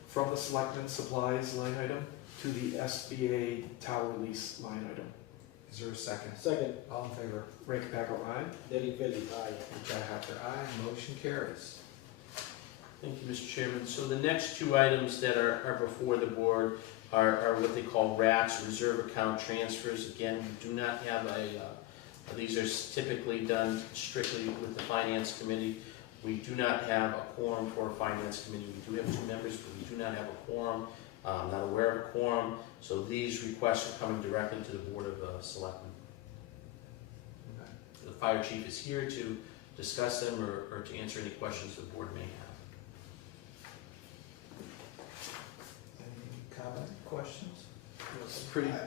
from the Selectmen Supplies line item to the SBA Tower Lease line item. Is there a second? Second. All in favor? Ray Packer, aye. Derek Bailey's aye. Richi Hacker, aye. Motion carries. Thank you, Mr. Chairman. So the next two items that are before the board are what they call RATs, reserve account transfers. Again, we do not have these are typically done strictly with the Finance Committee. We do not have a quorum for a Finance Committee. We do have two members, but we do not have a quorum. I'm not aware of a quorum, so these requests are coming directly to the Board of Selectmen. Okay. The fire chief is here to discuss them or to answer any questions the board may have. Any comment, questions? It's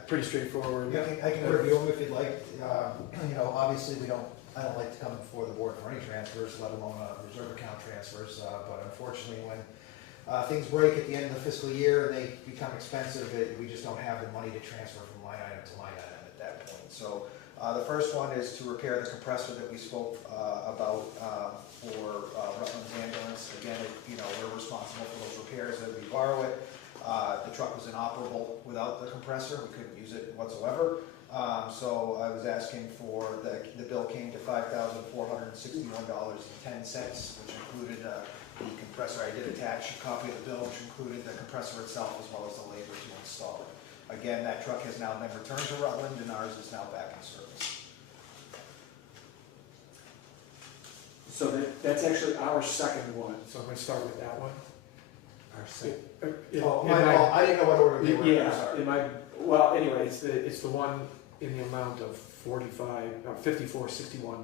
pretty straightforward. I can review them if you'd like. Obviously, I don't like to come before the board for any transfers, let alone reserve account transfers. But unfortunately, when things break at the end of the fiscal year and they become expensive, we just don't have the money to transfer from line item to line item at that point. So the first one is to repair the compressor that we spoke about for Rutland's ambulance. Again, we're responsible for those repairs as we borrow it. The truck was inoperable without the compressor. We couldn't use it whatsoever. So I was asking for, the bill came to $5,461.10, which included the compressor. I did attach a copy of the bill, which included the compressor itself as well as the labor to install it. Again, that truck has now been returned to Rutland and ours is now back in service. So that's actually our second one, so I'm going to start with that one. Our second. I didn't know what order they were in. Yeah, Sorry. well, anyway, it's the one in the amount of 5461.10.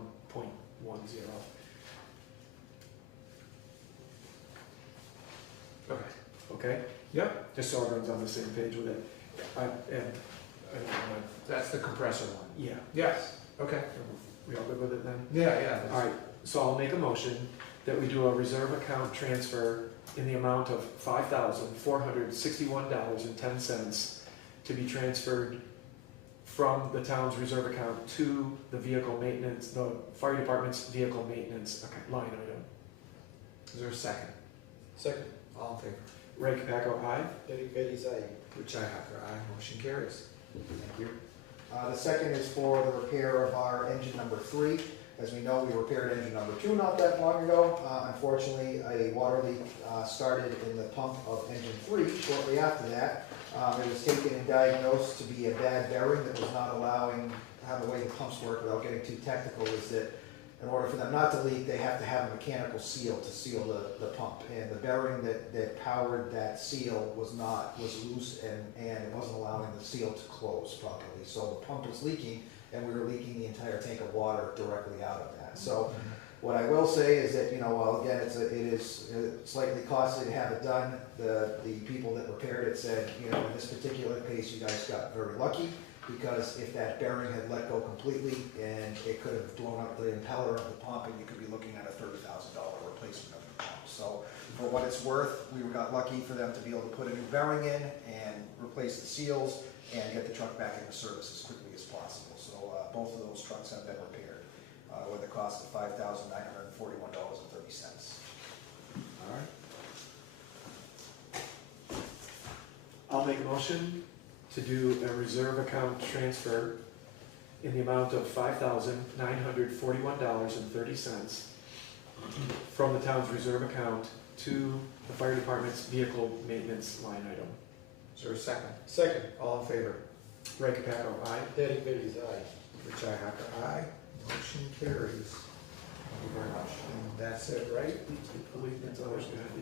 okay? Yep, Just so everyone's on the same page with it. And I don't know, that's the compressor one. yeah, Yes, okay. we all good with it then? Yeah, yeah. All right, so I'll make a motion that we do a reserve account transfer in the amount of $5,461.10 to be transferred from the town's reserve account to the vehicle maintenance, the fire department's vehicle maintenance line item. Is there a second? Second, All in favor? Ray Capaco, aye? Derek Bailey's aye. Richi Hacker, aye. Motion carries. Thank you. The second is for the repair of our engine number 3. As we know, we repaired engine number 2 not that long ago. Unfortunately, a water leak started in the pump of engine 3 shortly after that. It was taken and diagnosed to be a bad bearing that was not allowing how the way the pumps work, without getting too technical, is that in order for them not to leak, they have to have a mechanical seal to seal the pump. And the bearing that powered that seal was loose and it wasn't allowing the seal to close properly. So the pump was leaking, and we were leaking the entire tank of water directly out of that. So what I will say is that, well, again, it is slightly costly to have it done. The people that repaired it said, in this particular case, you guys got very lucky, because if that bearing had let go completely, and it could have blown up the impeller of the pump, and you could be looking at a $30,000 replacement of the pump. So for what it's worth, we got lucky for them to be able to put a new bearing in and replace the seals and get the truck back into service as quickly as possible. So both of those trucks have been repaired with a cost of $5,941.30. All right. I'll make a motion to do a reserve account transfer in the amount of $5,941.30 from the town's reserve account to the fire department's vehicle maintenance line item. Is there a second? Second, All in favor? Ray Capaco, aye? Derek Bailey's aye. Richi Hacker, aye. Motion carries. Thank you very much. And that's it, right? I believe that's all there's gonna be.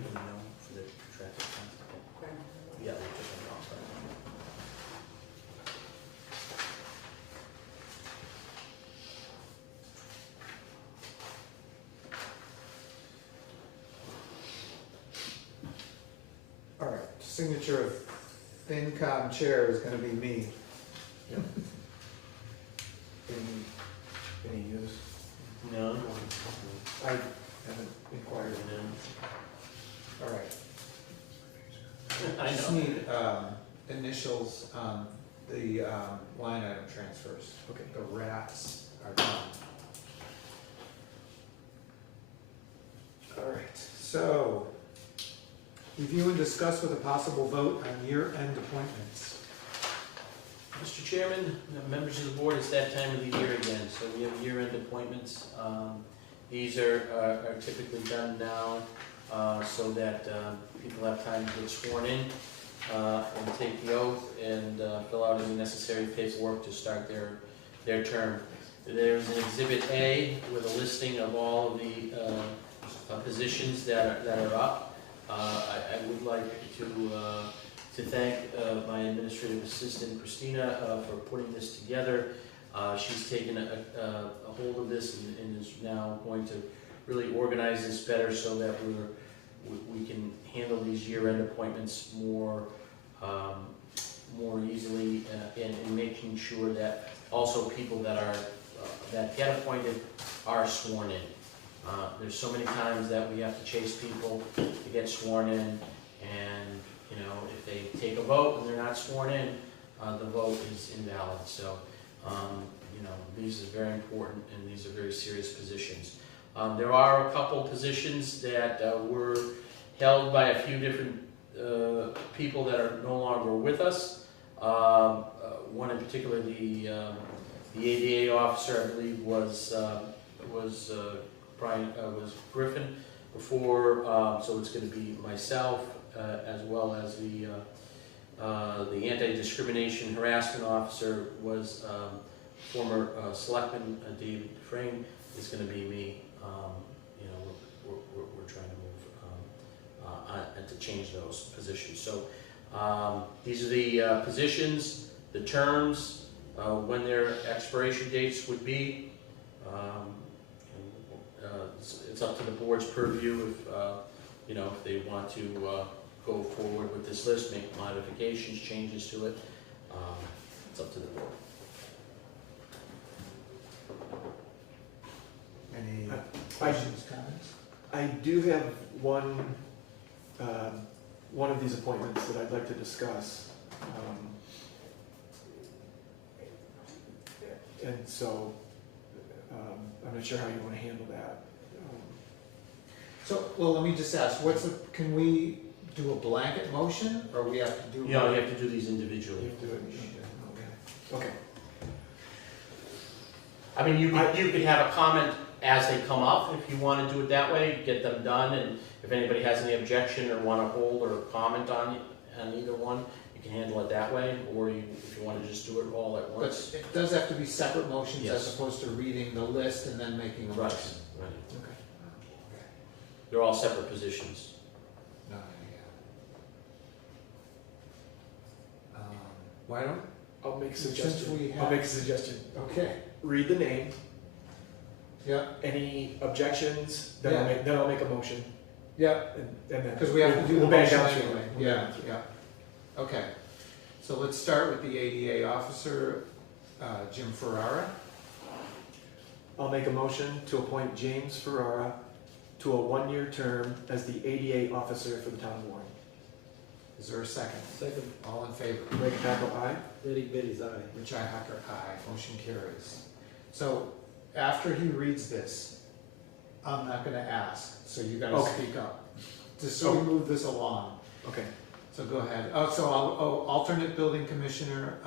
For the traffic constable. Yeah, we took them off, right? All right, signature of FinCom chair is gonna be me. Any use? No. I haven't inquired. All right. I Just know. need initials on the line item transfers. Okay. The rats are done. All right, so review and discuss with a possible vote on year-end appointments. Mr. Chairman, members of the board, it's that time of the year again, so we have year-end appointments. These are typically done now so that people have time to get sworn in and take the oath and fill out any necessary paperwork to start their term. There's an Exhibit A with a listing of all of the positions that are up. I would like to thank my administrative assistant, Christina, for putting this together. She's taken a hold of this and is now going to really organize this better so that we can handle these year-end appointments more easily and making sure that also people that get appointed are sworn in. There's so many times that we have to chase people to get sworn in, and if they take a vote and they're not sworn in, the vote is invalid. So, these are very important, and these are very serious positions. There are a couple positions that were held by a few different people that are no longer with us. One in particular, the ADA officer, I believe, was Griffin before, so it's going to be myself, as well as the anti-discrimination harassment officer was former Selectman David Frame. Is going to be me. We're trying to move and to change those positions. So these are the positions, the terms, when their expiration dates would be. It's up to the board's purview if they want to go forward with this list, make modifications, changes to it. It's up to the board. Any I- questions, comments? I do have one of these appointments that I'd like to discuss. And so, I'm not sure how you want to handle that. So, well, let me just ask, can we do a blanket motion, or we have to do? You know, you have to do these You individually. have to do it. Okay. I mean, you could have a comment as they come up, if you want to do it that way, get them done, and if anybody has any objection or want to hold or comment on either one, you can handle it that way, or if you want to just do it all at But once. it does have to be separate motions as Yes. opposed to reading the list and then making a Right, motion. right. Okay. They're all separate positions. No, yeah. Why don't, I'll make a Since suggestion. we I'll have- make a suggestion. okay, Read the name. yeah, Any objections? Then Yeah. then I'll make a motion. yeah, And then because we have to do the we'll back motion down to it. anyway. We'll Yeah, back down to it. yeah. Okay, so let's start with the ADA officer, Jim Ferrara. I'll make a motion to appoint James Ferrara to a one-year term as the ADA officer for the town of Warren. Is there a second? Second, All in favor? Ray Capaco, aye. Derek Bailey's aye. Richi Hacker, aye. Motion carries. So after he reads this, I'm not gonna ask, so you gotta Okay. speak up. Just so we move this along. Okay. So go ahead. Alternate building commissioner,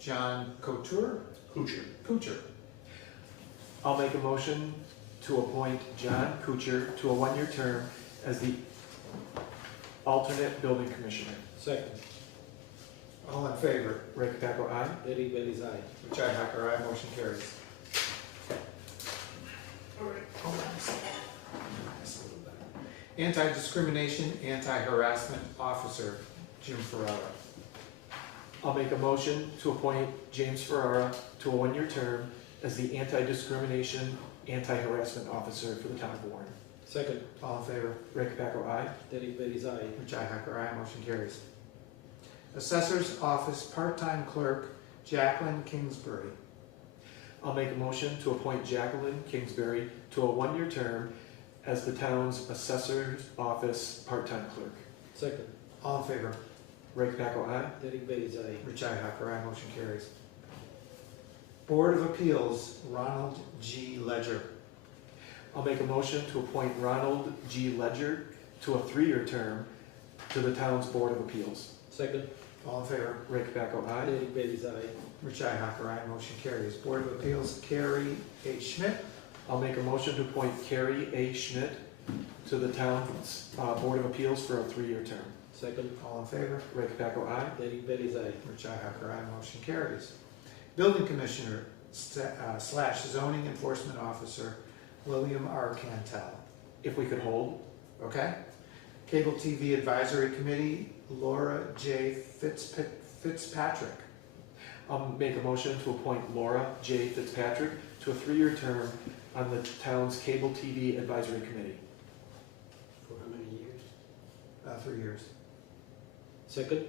John Couture? Kuchar. Kuchar. I'll make a motion to appoint John Kuchar to a one-year term as the alternate building commissioner. Second, All in favor? Ray Capaco, aye. Derek Bailey's aye. Richi Hacker, aye. Motion carries. All right, hold on a second. That's a little better. Anti-discrimination, anti-harassment officer, Jim Ferrara. I'll make a motion to appoint James Ferrara to a one-year term as the anti-discrimination, anti-harassment officer for the town of Warren. Second, All in favor? Ray Capaco, aye. Derek Bailey's aye. Richi Hacker, aye. Motion carries. Assessor's office, part-time clerk, Jacqueline Kingsbury. I'll make a motion to appoint Jacqueline Kingsbury to a one-year term as the town's assessor's office part-time clerk. Second, All in favor? Ray Capaco, aye. Derek Bailey's aye. Richi Hacker, aye. Motion carries. Board of Appeals, Ronald G. Ledger. I'll make a motion to appoint Ronald G. Ledger to a three-year term to the town's Board of Appeals. Second, All in favor? Ray Capaco, aye. Derek Bailey's aye. Richi Hacker, aye. Motion carries. Board of Appeals, Carrie A. Schmidt. I'll make a motion to appoint Carrie A. Schmidt to the town's Board of Appeals for a three-year term. Second, All in favor? Ray Capaco, aye. Derek Bailey's aye. Richi Hacker, aye. Motion carries. Building Commissioner slash Zoning Enforcement Officer, William R. Cantel. If we could hold. Okay? Cable TV Advisory Committee, Laura J. Fitzpatrick. I'll make a motion to appoint Laura J. Fitzpatrick to a three-year term on the town's Cable TV Advisory Committee. For how many years? 3 years. Second,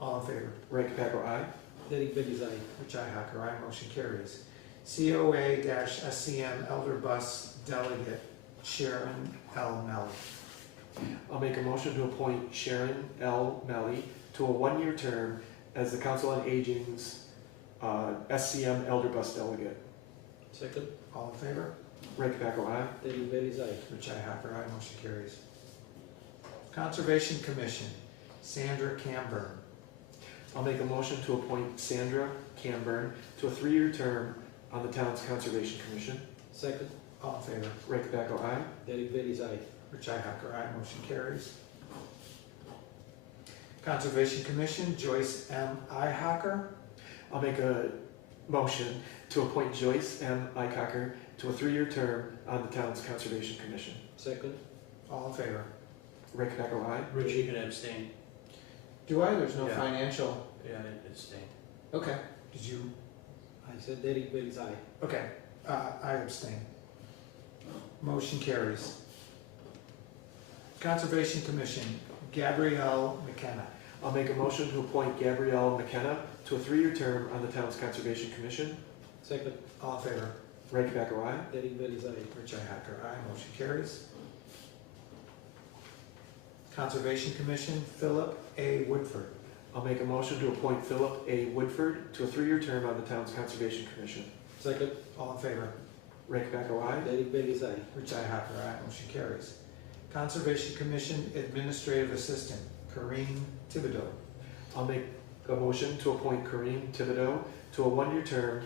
All in favor? Ray Capaco, aye. Derek Bailey's aye. Richi Hacker, aye. Motion carries. COA-SCM Elder Bus Delegate, Sharon L. Melly. I'll make a motion to appoint Sharon L. Melly to a one-year term as the Council on Aging's SCM Elder Bus Delegate. Second, All in favor? Ray Capaco, aye. Derek Bailey's aye. Richi Hacker, aye. Motion carries. Conservation Commission, Sandra Camburn. I'll make a motion to appoint Sandra Camburn to a three-year term on the town's Conservation Commission. Second, All in favor? Ray Capaco, aye. Derek Bailey's aye. Richi Hacker, aye. Motion carries. Conservation Commission, Joyce M. Ihacker. I'll make a motion to appoint Joyce M. Icocker to a three-year term on the town's Conservation Commission. Second, All in favor? Ray Capaco, aye. Rich, you can abstain. Do I? There's no Yeah. financial. Yeah, I abstain. Okay. Did you? I said Derek Bailey's aye. Okay. I abstain. Motion carries. Conservation Commission, Gabrielle McKenna. I'll make a motion to appoint Gabrielle McKenna to a 3-year term on the town's Conservation Commission. Second, All in favor? Ray Cabaco, aye. Derek Bailey's aye. Richi Hacker, aye. Motion carries. Conservation Commission, Philip A. Woodford. I'll make a motion to appoint Philip A. Woodford to a 3-year term on the town's Conservation Commission. Second, All in favor? Ray Cabaco, aye. Derek Bailey's aye. Richi Hacker, aye. Motion carries. Conservation Commission Administrative Assistant, Kareem Thibodeau. I'll make a motion to appoint Kareem Thibodeau to a 1-year term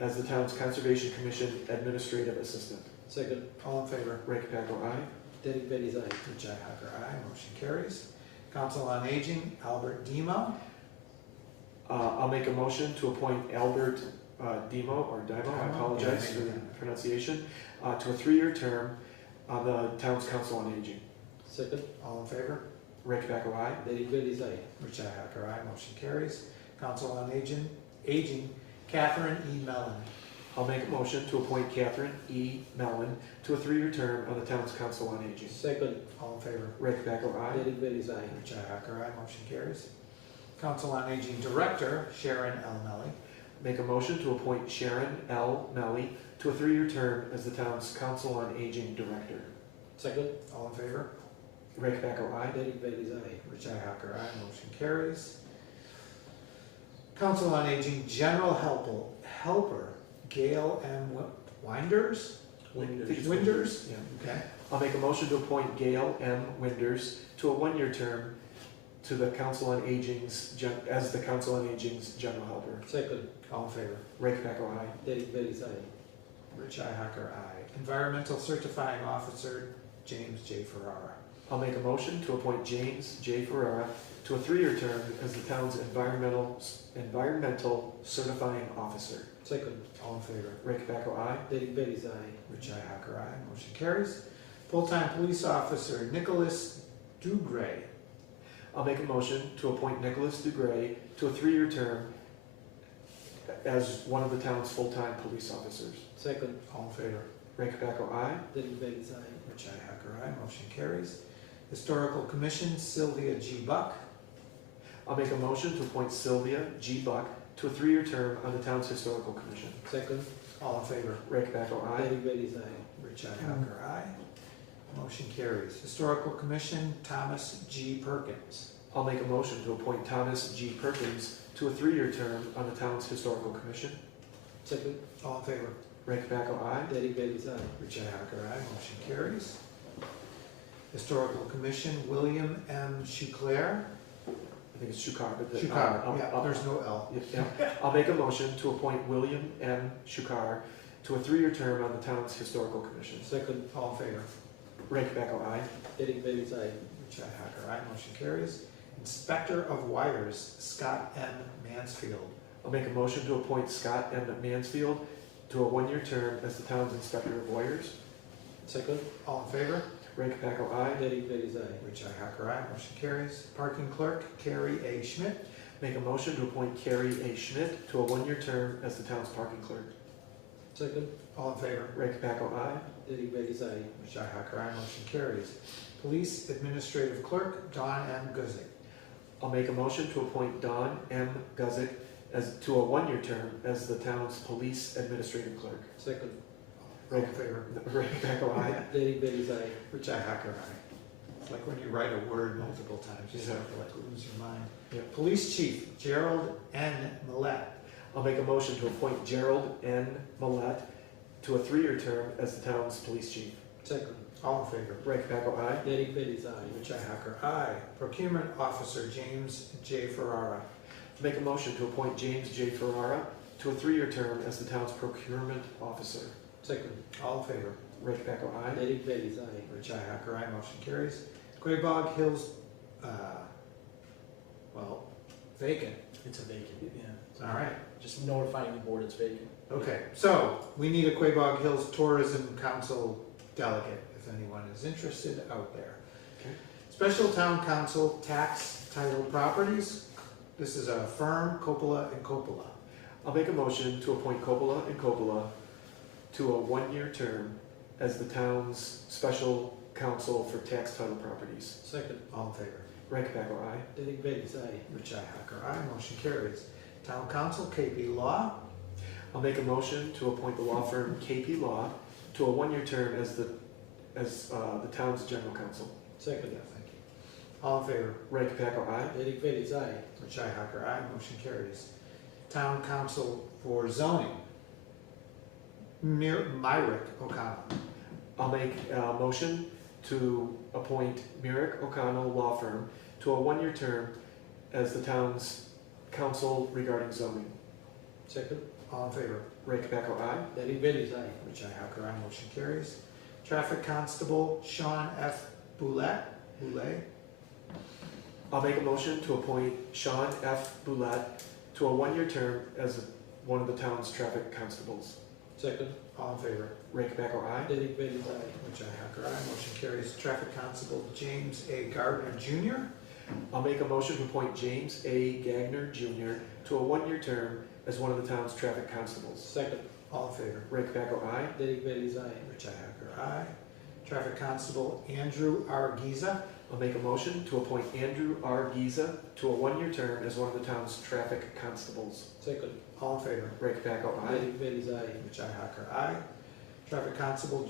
as the town's Conservation Commission Administrative Assistant. Second, All in favor? Ray Cabaco, aye. Derek Bailey's aye. Richi Hacker, aye. Motion carries. Council on Aging, Albert Demo. I'll make a motion to appoint Albert Demo, or Dimo, I apologize for the pronunciation, to a 3-year term on the town's Council on Aging. Second, All in favor? Ray Cabaco, aye. Derek Bailey's aye. Richi Hacker, aye. Motion carries. Council on Aging, Catherine E. Mellon. I'll make a motion to appoint Catherine E. Mellon to a 3-year term on the town's Council on Aging. Second, All in favor? Ray Cabaco, aye. Derek Bailey's aye. Richi Hacker, aye. Motion carries. Council on Aging Director, Sharon L. Melly. Make a motion to appoint Sharon L. Melly to a 3-year term as the town's Council on Aging Director. Second, All in favor? Ray Cabaco, aye. Derek Bailey's aye. Richi Hacker, aye. Motion carries. Council on Aging General Helper, Gail M. Winders? Winders? Yeah. Okay. I'll make a motion to appoint Gail M. Winders to a 1-year term to the Council on Aging's, as the Council on Aging's General Helper. Second, All in favor? Ray Cabaco, aye. Derek Bailey's aye. Richi Hacker, aye. Environmental Certifying Officer, James J. Ferrara. I'll make a motion to appoint James J. Ferrara to a 3-year term as the town's environmental certifying officer. Second, All in favor? Ray Cabaco, aye. Derek Bailey's aye. Richi Hacker, aye. Motion carries. Full-time Police Officer Nicholas Dugray. I'll make a motion to appoint Nicholas DeGray to a 3-year term as one of the town's full-time police officers. Second, All in favor? Ray Cabaco, aye. Derek Bailey's aye. Richi Hacker, aye. Motion carries. Historical Commission Sylvia G. Buck. I'll make a motion to appoint Sylvia G. Buck to a 3-year term on the town's Historical Commission. Second, All in favor? Ray Cabaco, aye. Derek Bailey's aye. Richi Hacker, aye. Motion carries. Historical Commission Thomas G. Perkins. I'll make a motion to appoint Thomas G. Perkins to a 3-year term on the town's Historical Commission. Second, All in favor? Ray Cabaco, aye. Derek Bailey's aye. Richi Hacker, aye. Motion carries. Historical Commission William M. Schuclair. I think it's Shukar, but the. Shukar, yeah, there's no L. Yeah. I'll make a motion to appoint William M. Shukar to a 3-year term on the town's Historical Commission. Second, All in favor? Ray Cabaco, aye. Derek Bailey's aye. Richi Hacker, aye. Motion carries. Inspector of Wires Scott M. Mansfield. I'll make a motion to appoint Scott M. Mansfield to a 1-year term as the town's Inspector of Wires. Second, All in favor? Ray Cabaco, aye. Derek Bailey's aye. Richi Hacker, aye. Motion carries. Parking Clerk Carrie A. Schmidt. Make a motion to appoint Carrie A. Schmidt to a 1-year term as the town's parking clerk. Second, All in favor? Ray Cabaco, aye. Derek Bailey's aye. Richi Hacker, aye. Motion carries. Police Administrative Clerk Don M. Guzik. I'll make a motion to appoint Don M. Guzik to a 1-year term as the town's police administrative clerk. Second, All in favor? Ray Cabaco, aye. Derek Bailey's aye. Richi Hacker, aye. It's like when you write a word multiple times, you start to like lose your mind. Yeah. Police Chief Gerald N. Millette. I'll make a motion to appoint Gerald N. Millette to a 3-year term as the town's police chief. Second, All in favor? Ray Cabaco, aye. Derek Bailey's aye. Richi Hacker, aye. Procurement Officer James J. Ferrara. Make a motion to appoint James J. Ferrara to a 3-year term as the town's procurement officer. Second, All in favor? Ray Cabaco, aye. Derek Bailey's aye. Richi Hacker, aye. Motion carries. Quabog Hills, vacant. It's a vacant, yeah. All right. Just notifying the board it's vacant. Okay, so we need a Quabog Hills Tourism Council delegate, if anyone is interested out there. Okay. Special Town Council Tax Title Properties. This is a firm, Coppola and Coppola. I'll make a motion to appoint Coppola and Coppola to a 1-year term as the town's special counsel for tax title properties. Second. All in favor? Ray Capaco, aye. Derek Bailey's aye. Richi Hacker, aye. Motion carries. Town council, KP Law. I'll make a motion to appoint the law firm KP Law to a one-year term as the town's general counsel. Second. Thank you. All in favor? Ray Capaco, aye. Derek Bailey's aye. Richi Hacker, aye. Motion carries. Town council for zoning. Myrick O'Connell. I'll make a motion to appoint Merrick O'Connell Law Firm to a one-year term as the town's counsel regarding zoning. Second. All in favor? Ray Capaco, aye. Derek Bailey's aye. Richi Hacker, aye. Motion carries. Traffic constable Sean F. Boulette. I'll make a motion to appoint Sean F. Boulette to a one-year term as one of the town's traffic constables. Second. All in favor? Ray Capaco, aye. Derek Bailey's aye. Richi Hacker, aye. Motion carries. Traffic constable James A. Gardner Jr. I'll make a motion to appoint James A. Gagner Jr. to a one-year term as one of the town's traffic constables. Second. All in favor? Ray Capaco, aye. Derek Bailey's aye. Richi Hacker, aye. Traffic constable Andrew R. Giza. I'll make a motion to appoint Andrew R. Giza to a one-year term as one of the town's traffic constables. Second. All in favor? Ray Capaco, aye. Derek Bailey's aye. Richi Hacker, aye. Traffic constable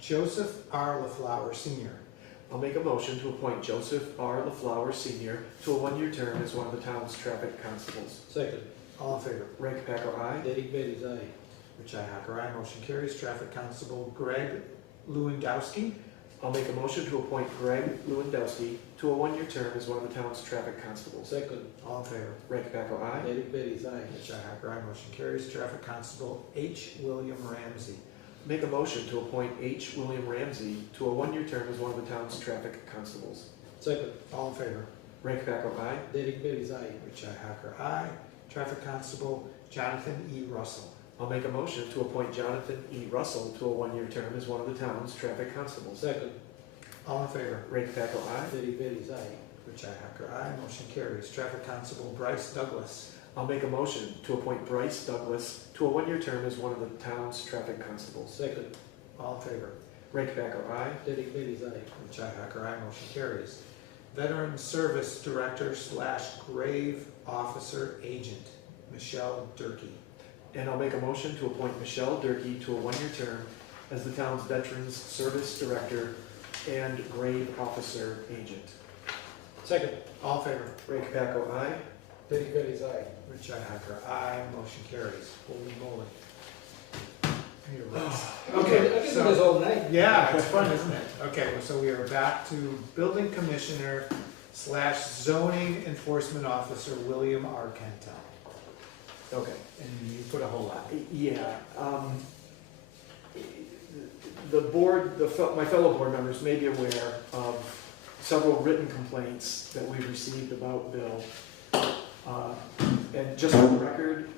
Joseph R. LaFlower Sr. I'll make a motion to appoint Joseph R. LaFlower Sr. to a one-year term as one of the town's traffic constables. Second. All in favor? Ray Capaco, aye. Derek Bailey's aye. Richi Hacker, aye. Motion carries. Traffic constable Greg Lewandowski. I'll make a motion to appoint Greg Lewandowski to a one-year term as one of the town's traffic constables. Second. All in favor? Ray Capaco, aye. Derek Bailey's aye. Richi Hacker, aye. Motion carries. Traffic constable H. William Ramsey. Make a motion to appoint H. William Ramsey to a one-year term as one of the town's traffic constables. Second. All in favor? Ray Capaco, aye. Derek Bailey's aye. Richi Hacker, aye. Traffic constable Jonathan E. Russell. I'll make a motion to appoint Jonathan E. Russell to a one-year term as one of the town's traffic constables. Second. All in favor? Ray Capaco, aye. Derek Bailey's aye. Richi Hacker, aye. Motion carries. Traffic constable Bryce Douglas. I'll make a motion to appoint Bryce Douglas to a one-year term as one of the town's traffic constables. Second. All in favor? Ray Capaco, aye. Derek Bailey's aye. Richi Hacker, aye. Motion carries. Veteran Service Director / Grave Officer Agent Michelle Durkee. And I'll make a motion to appoint Michelle Durkee to a one-year term as the town's Veterans Service Director and Grave Officer Agent. Second. All in favor? Ray Capaco, aye. Derek Bailey's aye. Richi Hacker, aye. Motion carries. Holy moly. Need a rest. I can do this all night. Yeah, it's fun, isn't it? Okay, so we are back to Building Commissioner / Zoning Enforcement Officer William R. Kentel. Okay. And you put a whole lot. Yeah, the board, my fellow board members may be aware of several written complaints that we've received about Bill. And just for the record,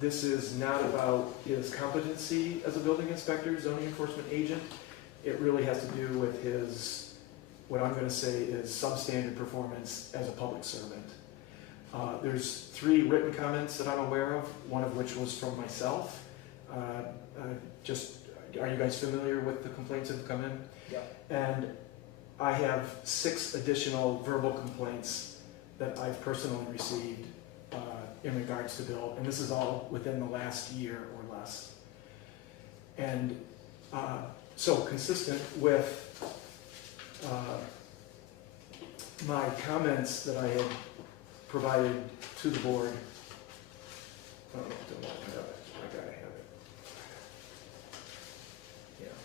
this is not about his competency as a building inspector, zoning enforcement agent. It really has to do with his, what I'm gonna say is substandard performance as a public servant. There's 3 written comments that I'm aware of, one of which was from myself. Are you guys familiar with the complaints that have come in? Yep. And I have 6 additional verbal complaints that I've personally received in regards to Bill, and this is all within the last year or less. And so consistent with my comments that I had provided to the board. Oh, don't know, I gotta have it. Yeah.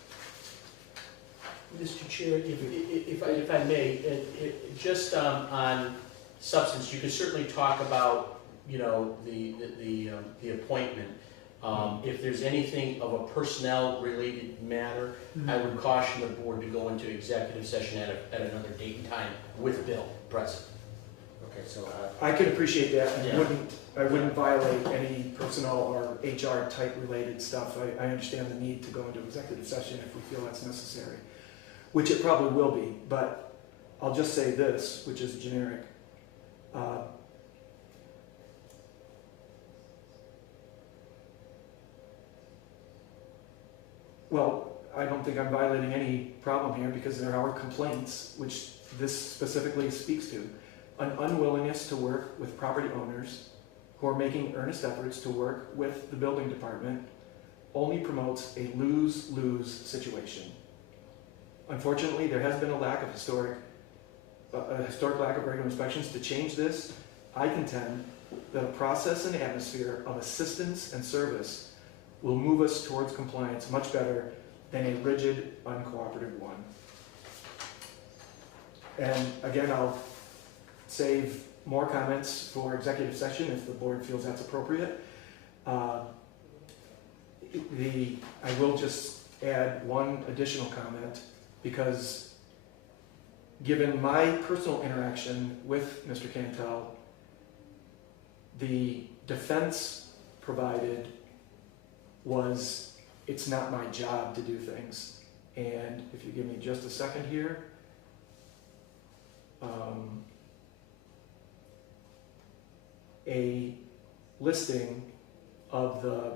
Mr. Chair, if I may, just on substance, you could certainly talk about, you know, the appointment. If there's anything of a personnel-related matter, I would caution the board to go into executive session at another date and time with Bill present. Okay, so I can appreciate that, and Yeah. I wouldn't violate any personnel or HR type related stuff. I understand the need to go into executive session if we feel that's necessary, which it probably will be, but I'll just say this, which is generic. Well, I don't think I'm violating any problem here because there are complaints, which this specifically speaks to. An unwillingness to work with property owners who are making earnest efforts to work with the building department only promotes a lose-lose situation. Unfortunately, there has been a historic lack of regular inspections. To change this, I contend that a process and atmosphere of assistance and service will move us towards compliance much better than a rigid, uncooperative one. And again, I'll save more comments for executive session if the board feels that's appropriate. I will just add one additional comment because given my personal interaction with Mr. Cantel, the defense provided was, it's not my job to do things. And if you give me just a second here, a listing of the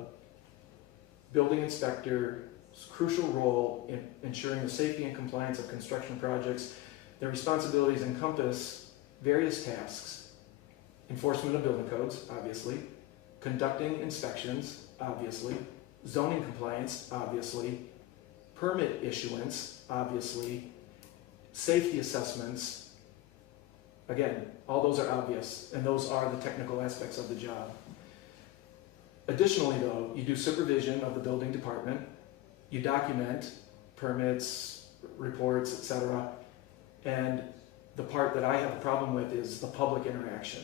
building inspector's crucial role in ensuring the safety and compliance of construction projects. Their responsibilities encompass various tasks: enforcement of building codes, obviously, conducting inspections, obviously, zoning compliance, obviously, permit issuance, obviously, safety assessments. Again, all those are obvious, and those are the technical aspects of the job. Additionally, though, you do supervision of the building department, you document permits, reports, etc. And the part that I have a problem with is the public interaction.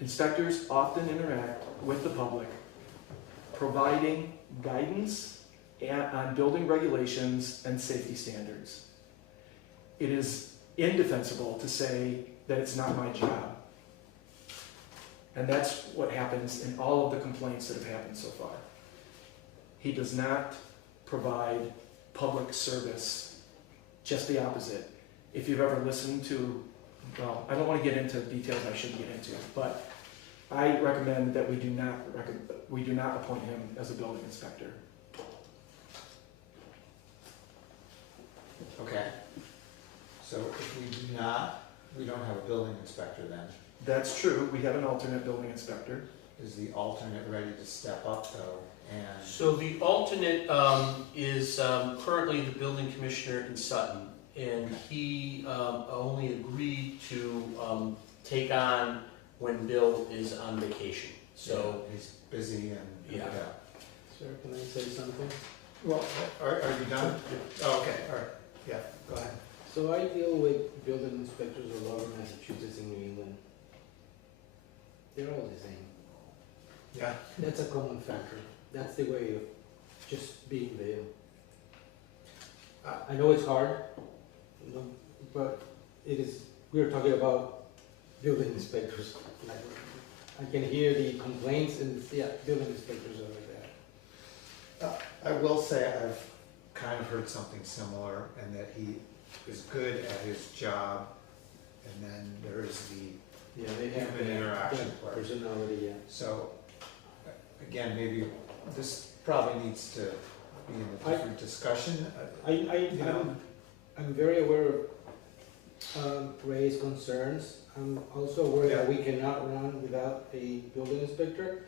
Inspectors often interact with the public, providing guidance on building regulations and safety standards. It is indefensible to say that it's not my job. And that's what happens in all of the complaints that have happened so far. He does not provide public service, just the opposite. If you've ever listened to, well, I don't want to get into details I shouldn't get into, but I recommend that we do not appoint him as a building inspector. Okay. So if we do not, we don't have a building inspector then. That's true, we have an alternate building inspector. Is the alternate ready to step up though? And So the alternate is currently the building commissioner in Sutton, and he only agreed to take on when Bill is on vacation. So he's busy and Yeah. Sir, can I say something? Well, are you done? Oh, okay, all right. Yeah, go ahead. So I deal with building inspectors all over Massachusetts and New England. They're all the same. Yeah. That's a common factor. That's the way of just being there. I know it's hard, you know, but it is, we're talking about building inspectors. Like, I can hear the complaints and, yeah, building inspectors are like that. I will say I've kind of heard something similar, and that he is good at his job, and then there is the Yeah, they have human interaction that part. personality, yeah. So, again, maybe this probably needs to be in a different discussion. You know. I'm very aware of Ray's concerns. I'm also aware that we cannot run without a building inspector.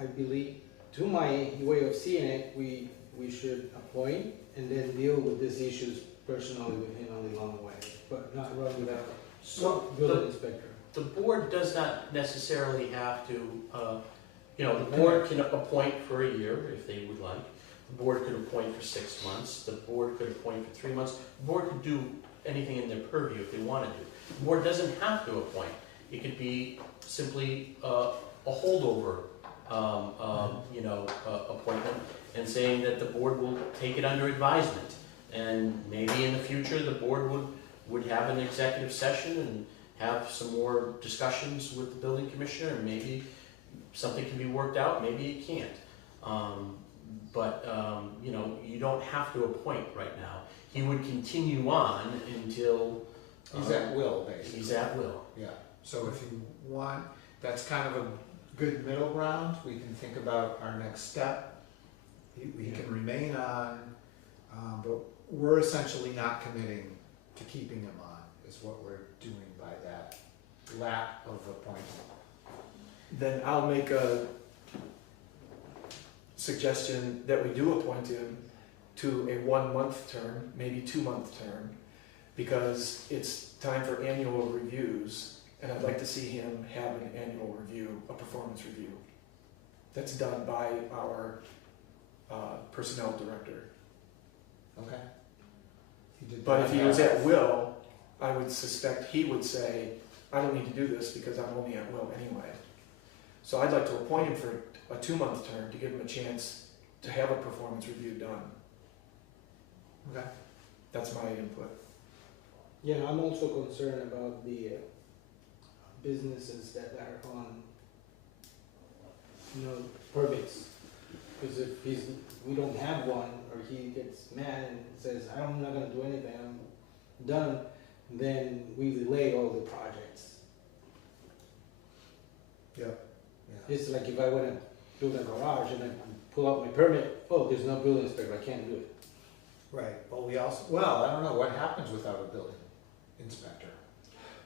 I believe, to my way of seeing it, we should appoint and then deal with these issues personally with him on the long way, but not run without So a building inspector. the board does not necessarily have to, the board can appoint for a year if they would like. The board could appoint for 6 months. The board could appoint for 3 months. The board could do anything in their purview if they wanted to. The board doesn't have to appoint. It could be simply a holdover, appointment, and saying that the board will take it under advisement. And maybe in the future, the board would have an executive session and have some more discussions with the building commissioner, and maybe something can be worked out, maybe it can't. You don't have to appoint right now. He would continue on until... He's at will, basically. He's at will. Yeah, so if you want, that's kind of a good middle ground. We can think about our next step. He can remain on, but we're essentially not committing to keeping him on, is what we're doing by that lack of appointment. Then I'll make a suggestion that we do appoint him to a 1-month term, maybe 2-month term, because it's time for annual reviews, and I'd like to see him have an annual review, a performance review. That's done by our personnel director. Okay. He did But that. if he was at will, I would suspect he would say, I don't need to do this because I'm only at will anyway. So I'd like to appoint him for a 2-month term to give him a chance to have a performance review done. Okay. That's my input. Yeah, I'm also concerned about the businesses that are on, permits. Because if we don't have one, or he gets mad and says, I'm not gonna do anything, I'm done, then we delay all the projects. Yeah. It's like if I wanna build a garage and I pull out my permit, oh, there's no building inspector, I can't do it. Right, but we also, well, I don't know, what happens without a building inspector?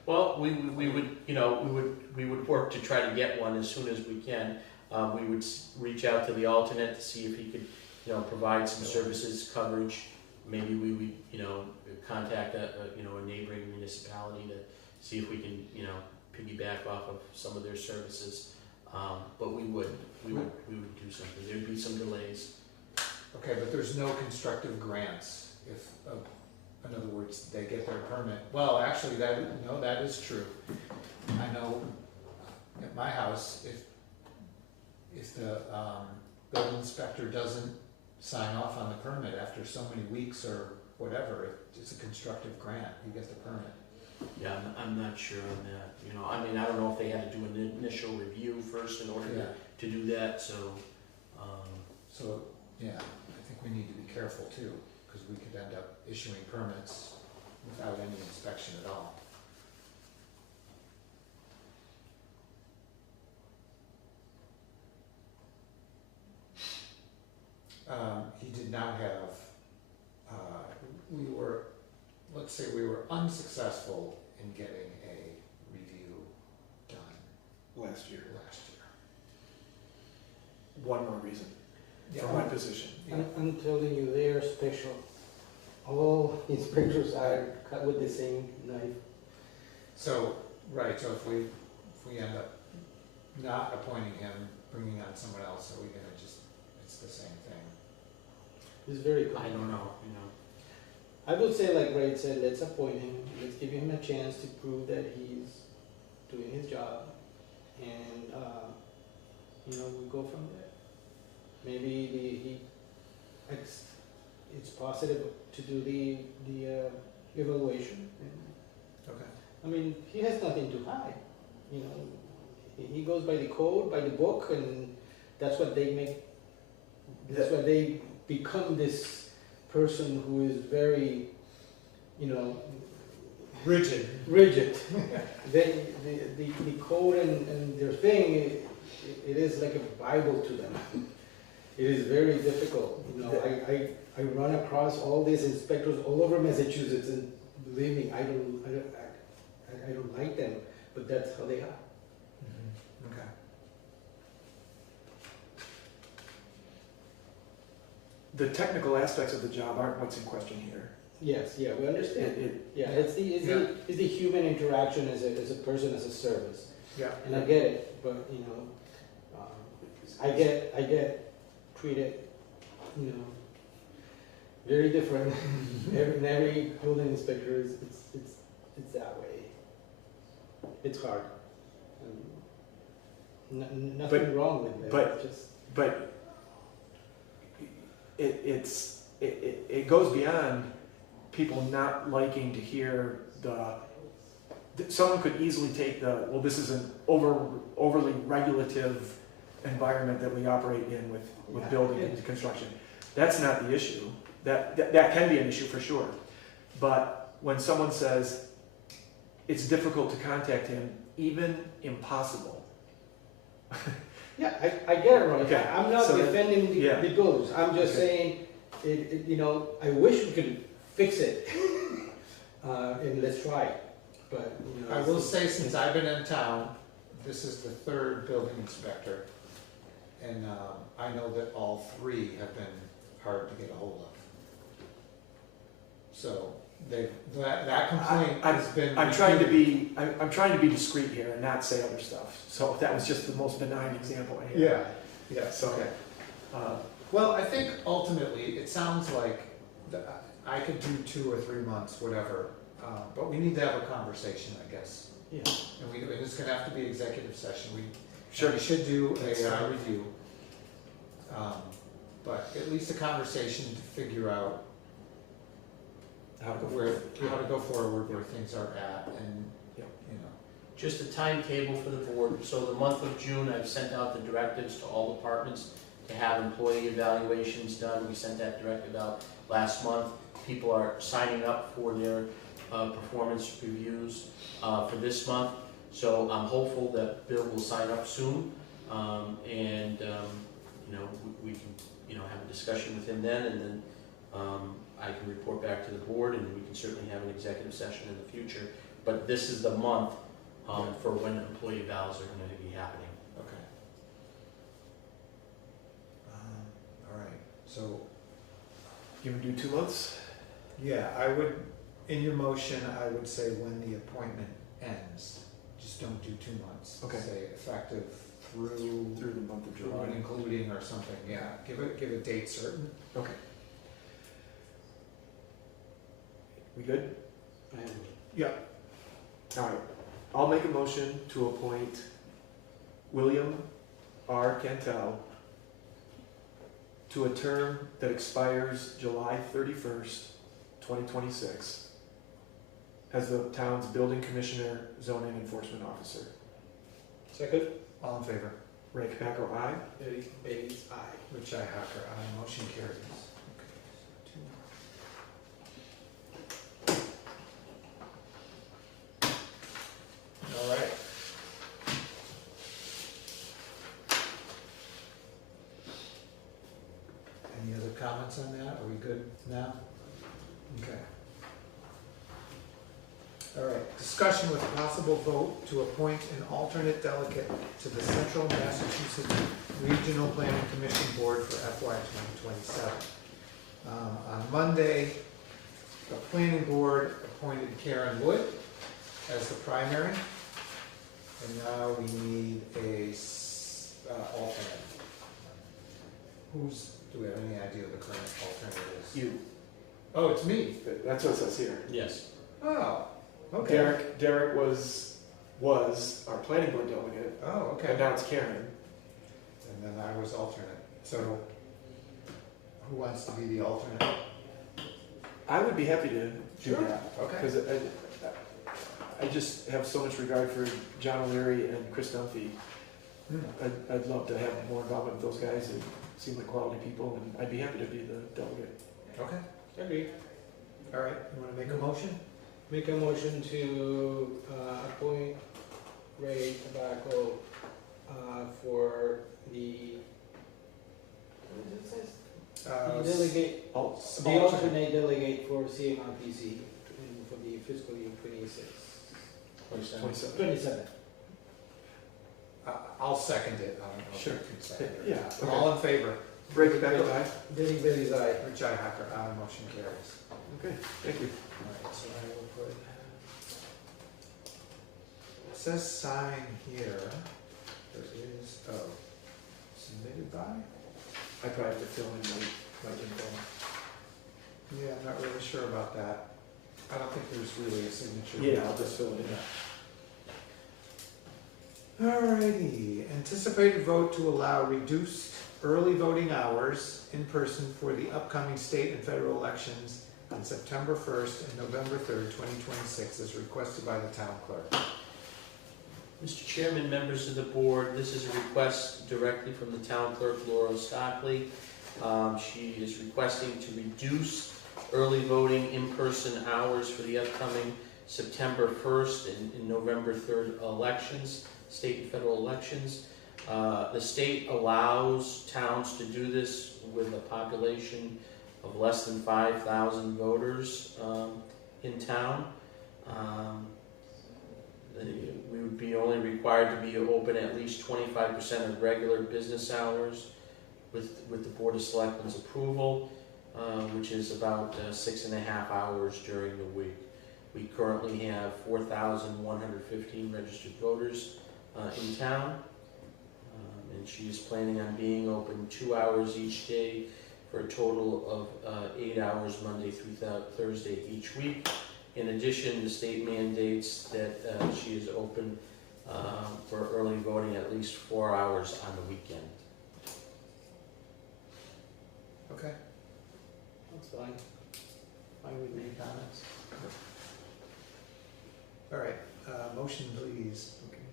Well, we would work to try to get one as soon as we can. We would reach out to the alternate to see if he could, provide some services, coverage. Maybe we would, contact a neighboring municipality to see if we can, piggyback off of some of their services. But we would do something. There'd be some delays. Okay, but there's no constructive grants if, in other words, they get their permit. Well, actually, that is true. I know at my house, if the building inspector doesn't sign off on the permit after so many weeks or whatever, it's a constructive grant, you get the permit. Yeah, I'm not sure on that. I don't know if they had to do an initial review first in order Yeah. to do that, so. So, yeah, I think we need to be careful too, because we could end up issuing permits without any inspection at all. He did not have, let's say we were unsuccessful in getting a review done Last year. last year. One more reason for my position. I'm telling you, they are special. All inspectors are cut with the same knife. So, right, so if we end up not appointing him, bringing on someone else, are we gonna just, it's the same thing? It's very I common. don't know, I would say, like Ray said, let's appoint him, let's give him a chance to prove that he's doing his job, and, we go from there. Maybe it's positive to do the evaluation. Okay. He has nothing to hide, he goes by the code, by the book, and that's what they make, that's why they become this person who is very, Rigid. rigid. The code and their thing, it is like a Bible to them. It is very difficult. I run across all these inspectors all over Massachusetts, and believe me, I don't like them, but that's how they are. Okay. The technical aspects of the job aren't what's in question here. Yes, yeah, we understand. It- Yeah, it's the human interaction as a person, as a service. Yeah. And I get it, but, I get treated, very different. Every building inspector it's that way. It's hard. Nothing wrong with that. but- It's just, But it goes beyond people not liking to hear someone could easily take this is an overly regulative environment that we operate in with Yeah. building and construction. That's not the issue. That can be an issue for sure. But when someone says it's difficult to contact him, even impossible, Yeah, I get it, Ronnie. Okay, I'm not so that- defending yeah. the goals. I'm just Okay. saying, I wish we could fix it. And let's try it. But, I will say, since I've been in town, this is the third building inspector. And I know that all three have been hard to get a hold of. So that complaint has been. I'm trying to be discreet here and not say other stuff. So that was just the most benign example I had. Yeah, yes, So, okay. uh, Well, I think ultimately, it sounds like I could do 2 or 3 months, whatever, but we need to have a conversation, I guess. Yeah. And it's gonna have to be executive session, Sure. we should do That's a fine. review. But at least a conversation to figure out how to go where, forward. how to go forward, where things are at, and, Yeah. you know. Just a timetable for the board. So the month of June, I've sent out the directives to all departments to have employee evaluations done. We sent that directive out last month. People are signing up for their performance reviews for this month. So I'm hopeful that Bill will sign up soon. We can, have a discussion with him then, and then I can report back to the board, and we can certainly have an executive session in the future. But this is the month for when employee evals are going to be happening. Okay. All right, so, You would do 2 months? yeah, I would, in your motion, I would say when the appointment ends, just don't do 2 months. Okay. Say effective through, Through the month of through July. and including or something, yeah, give a date certain. Okay. We good? Yeah. All right. I'll make a motion to appoint William R. Cantel to a term that expires July 31st, 2026, as the town's building commissioner, zoning enforcement officer. Second, All in favor? Ray Capaco, aye. Derek Bailey's aye. Richi Hacker, aye, motion carries. All right. Any other comments on that? Are we good now? Okay. All right, discussion with possible vote to appoint an alternate delegate to the Central Massachusetts Regional Planning Commission Board for FY 2027. On Monday, the planning board appointed Karen Wood as the primary, and now we need a alternate. Do we have any idea who the current alternate is? You. Oh, it's me. That's what it says here. Yes. Oh, okay. Derek was our planning board delegate, Oh, and okay. now it's Karen. And then I was alternate. So who wants to be the alternate? I would be happy to do Sure. that. Okay. Because I just have so much regard for John O'Leary and Chris Dunphy. Hmm. I'd love to have more involvement with those guys. They seem like quality people, and I'd be happy to be the delegate. Okay. Agree. All right. You want to make a motion? Make a motion to appoint Ray Tobacco for the, what does it say? The delegate, the alternate delegate for CMRPC for the fiscal year 26. 27. 27. I'll second it. I don't know if Sure. you can second it. Yeah, okay. All in favor? Ray Capaco, aye. Derek Bailey's aye. Richi Hacker, aye. Motion carries. Okay, thank you. All right, so I will put, it says sign here. There is, submitted by? I probably have to fill in my info. Yeah, I'm not really sure about that. I don't think there's really a signature. Yeah, I'll just fill it in. Alrighty, anticipated vote to allow reduced early voting hours in person for the upcoming state and federal elections on September 1st and November 3rd, 2026, as requested by the town clerk. Mr. Chairman, members of the board, this is a request directly from the town clerk, Laura Stockley. She is requesting to reduce early voting in-person hours for the upcoming September 1st and November 3rd elections, state and federal elections. The state allows towns to do this with a population of less than 5,000 voters in town. We would be only required to be open at least 25% of regular business hours with the Board of Selectmen's approval, which is about 6.5 hours during the week. We currently have 4,115 registered voters in town, and she is planning on being open 2 hours each day for a total of 8 hours Monday through Thursday each week. In addition, the state mandates that she is open for early voting at least 4 hours on the weekend. Okay. That's fine. Fine with me. Any comments? All right, motion please. Okay.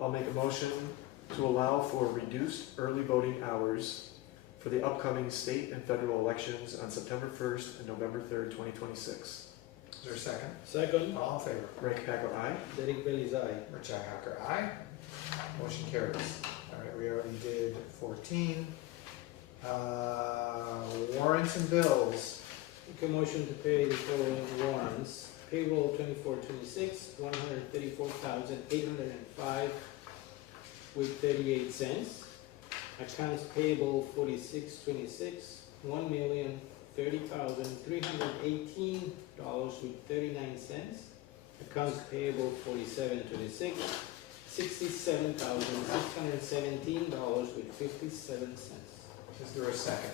I'll make a motion to allow for reduced early voting hours for the upcoming state and federal elections on September 1st and November 3rd, 2026. Is there a second? Second, All in favor? Ray Capaco, aye. Derek Bailey's aye. Richi Hacker, aye. Motion carries. All right, we already did 14. Warrants and bills. Make a motion to pay the following warrants. Payroll 24-26, $134,805 with 38 cents. Accounts payable 46-26, $1,030,318 with 39 cents. Accounts payable 47-26, $67,617 with 57 cents. Is there a second?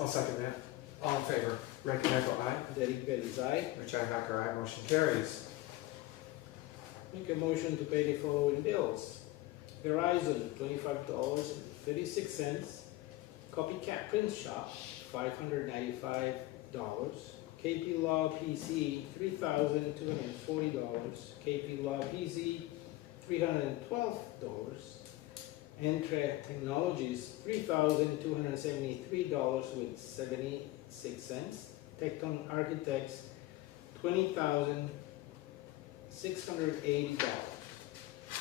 I'll second that. All in favor? Ray Capaco, aye. Derek Bailey's aye. Richi Hacker, aye. Motion carries. Make a motion to pay the following bills. Verizon, $25.36. Copycat Print Shop, $595. KP Law PC, $3,240. KP Law PC, $312. Entra Technologies, $3,273 with 76 cents. Tecton Architects, $20,680. Is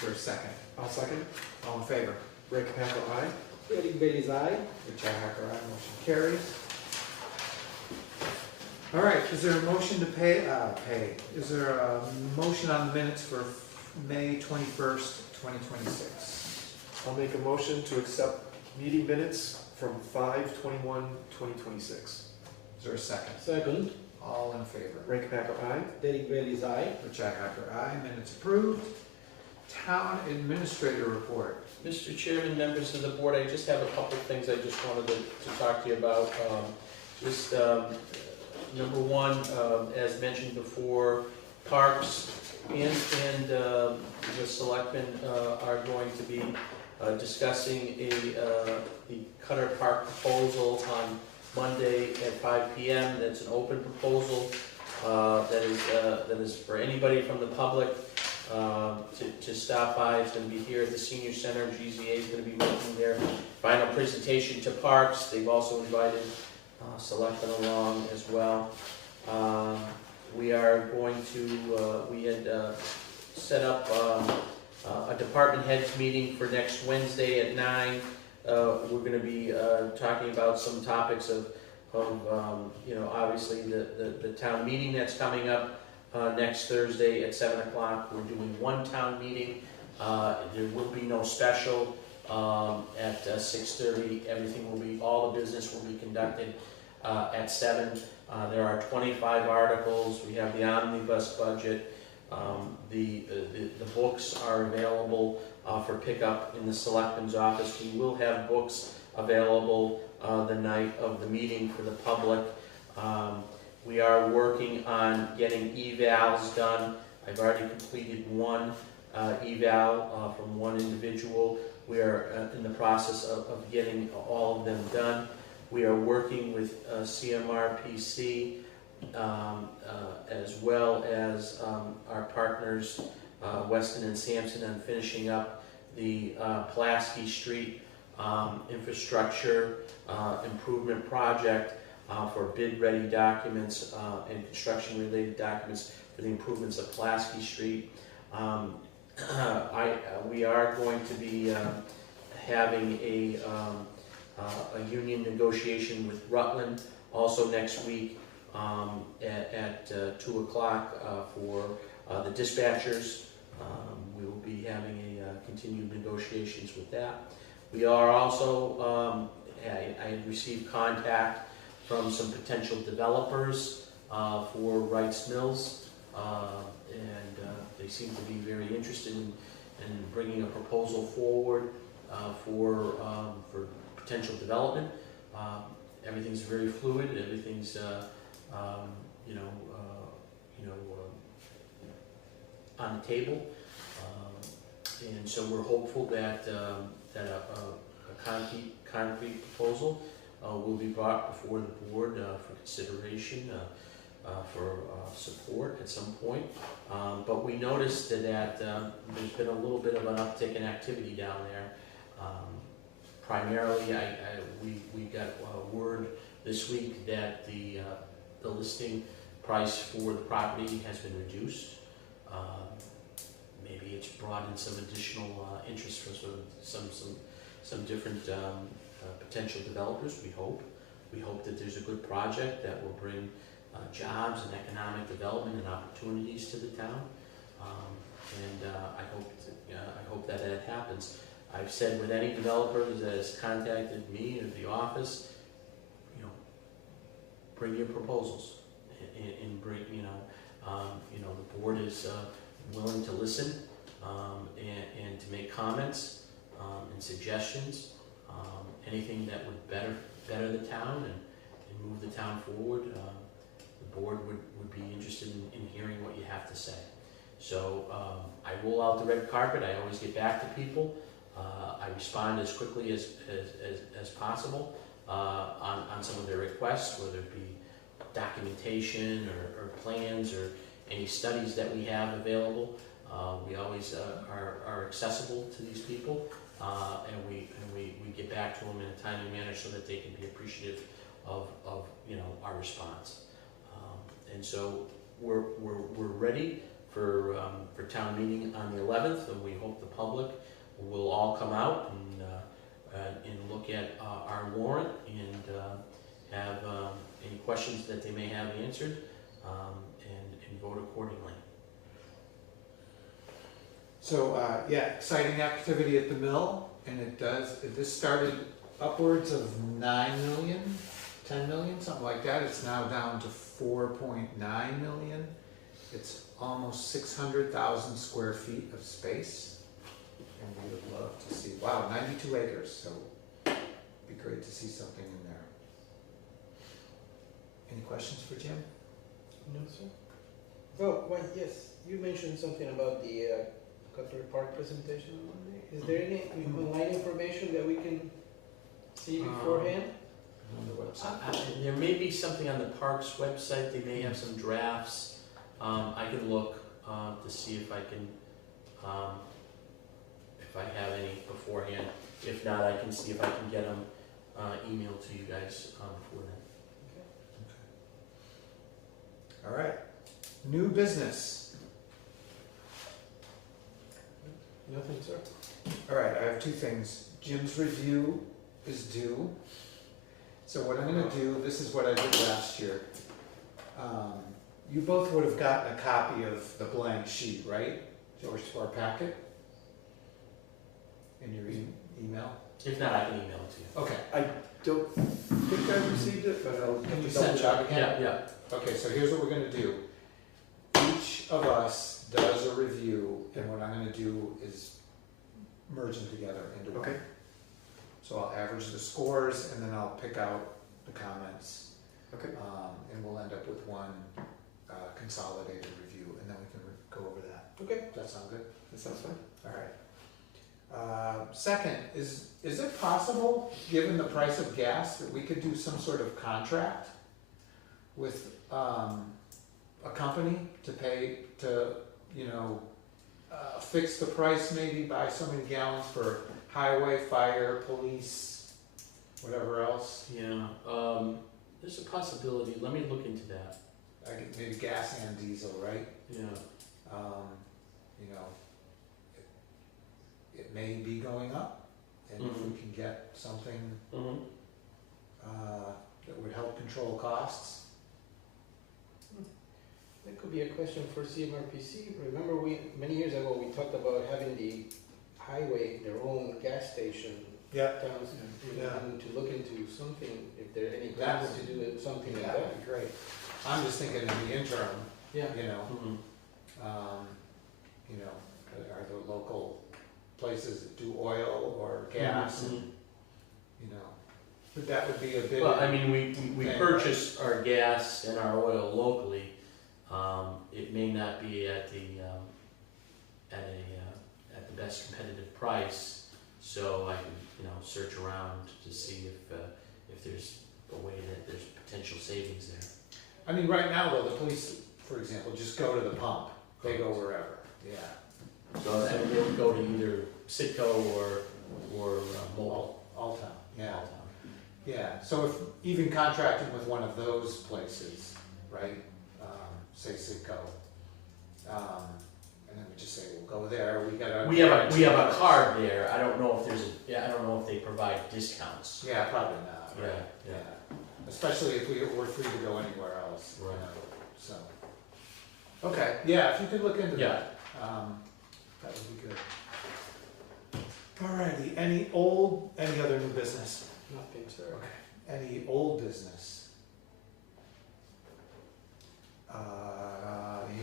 there a second? I'll second. All in favor? Ray Capaco, aye. Derek Bailey's aye. Richi Hacker, aye. Motion carries. All right, is there a motion to pay? Is there a motion on the minutes for May 21st, 2026? I'll make a motion to accept meeting minutes from 5/21/2026. Is there a second? Second, All in favor? Ray Capaco, aye. Derek Bailey's aye. Richi Hacker, aye. Minutes approved. Town Administrator Report. Mr. Chairman, members of the board, I just have a couple of things I just wanted to talk to you about. Number one, as mentioned before, parks and the selectmen are going to be discussing the Cutter Park proposal on Monday at 5 p.m. That's an open proposal that is for anybody from the public to stop by. It's going to be here at the Senior Center. GZA is going to be making their final presentation to parks. They've also invited selectmen along as well. We are going to, we had set up a department heads meeting for next Wednesday at 9. We're going to be talking about some topics of obviously the town meeting that's coming up next Thursday at 7 o'clock. We're doing one town meeting. There will be no special at 6:30. Everything will be, all the business will be conducted at 7. There are 25 articles. We have the omnibus budget. The books are available for pickup in the selectman's office. We will have books available the night of the meeting for the public. We are working on getting evals done. I've already completed one eval from one individual. We are in the process of getting all of them done. We are working with CMRPC as well as our partners Weston and Sampson on finishing up the Pulaski Street infrastructure improvement project for bid-ready documents and construction-related documents for the improvements of Pulaski Street. We are going to be having a union negotiation with Rutland also next week at 2 o'clock for the dispatchers. We will be having a continued negotiations with that. We are also, I had received contact from some potential developers for Wright's Mills, and they seem to be very interested in bringing a proposal forward for potential development. Everything's very fluid. Everything's on the table, and so we're hopeful that a concrete proposal will be brought before the board for consideration, for support at some point. But we noticed that there's been a little bit of an uptick in activity down there. Primarily, we got word this week that the listing price for the property has been reduced. Maybe it's brought in some additional interest from some different potential developers. We hope that there's a good project that will bring jobs and economic development and opportunities to the town. I hope that happens. I've said with any developer that has contacted me or the office, bring your proposals and bring, the board is willing to listen and to make comments and suggestions, anything that would better the town and move the town forward. The board would be interested in hearing what you have to say. So I roll out the red carpet. I always get back to people. I respond as quickly as possible on some of their requests, whether it be documentation or plans or any studies that we have available. We always are accessible to these people, and we get back to them in a timely manner so that they can be appreciative of our response. And so we're ready for town meeting on the 11th, and we hope the public will all come out and look at our warrant and have any questions that they may have answered, and vote accordingly. So, exciting activity at the mill, and this started upwards of 9 million, 10 million, something like that. It's now down to 4.9 million. It's almost 600,000 square feet of space, and we would love to see, 92 acres, so it'd be great to see something in there. Any questions for Jim? No, sir. Oh, well, yes, you mentioned something about the Cutler Park presentation on Monday. Is there any online information that we can see beforehand? On the website? There may be something on the park's website. They may have some drafts. I can look to see if I can, if I have any beforehand. If not, I can see if I can get them emailed to you guys before then. All right, new business. Nothing, sir. All right, I have two things. Jim's review is due. So what I'm gonna do, this is what I did last year. You both would have gotten a copy of the blank sheet, right? George, for our packet? In your email? If not, I can email it to you. Okay. I don't think I've received it, but I'll Can you double send it check. out again? Yeah. Okay, so here's what we're gonna do. Each of us does a review, and what I'm gonna do is merge them together into one. Okay. So I'll average the scores, and then I'll pick out the comments. Okay. And we'll end up with one consolidated review, and then we can go over that. Okay. Does that sound good? That sounds fine. All right. Second, is it possible, given the price of gas, that we could do some sort of contract with a company to pay, to, fix the price, maybe buy so many gallons for highway, fire, police, whatever else? Yeah. There's a possibility. Let me look into that. Maybe gas and diesel, right? Yeah. it may be going up. And if we can get something that would help control costs. That could be a question for CMRPC. Remember many years ago, we talked about having the highway, their own gas station Yeah. towns, Yeah. and to look into something, if there are any That plans would- to do something like That that. would be great. I'm just thinking in the interim, Yeah. you know, you know, are there local places that do oil or gas, and, you know, but that would be a big. Well, I mean, we thing, purchase our gas and our oil locally. It may not be at the best competitive price, so I can, search around to see if there's a way that there's potential savings there. I mean, right now though, the police, for example, just go to the pump, they go wherever, yeah. So I mean, they would go to either Citgo or Mobile. Alltown, yeah. Alltown. Yeah, so if, even contracting with one of those places, right, say Citgo, and then we just say, we'll go there, We have a card there. I don't know if I don't know if they provide discounts. Yeah, probably not, right, Yeah, yeah, especially if we're free to go anywhere else, you Right. know, so. Okay, yeah, if you could look into Yeah. that, that would be good. Alrighty, any other new business? Nothing, sir. Okay, any old business?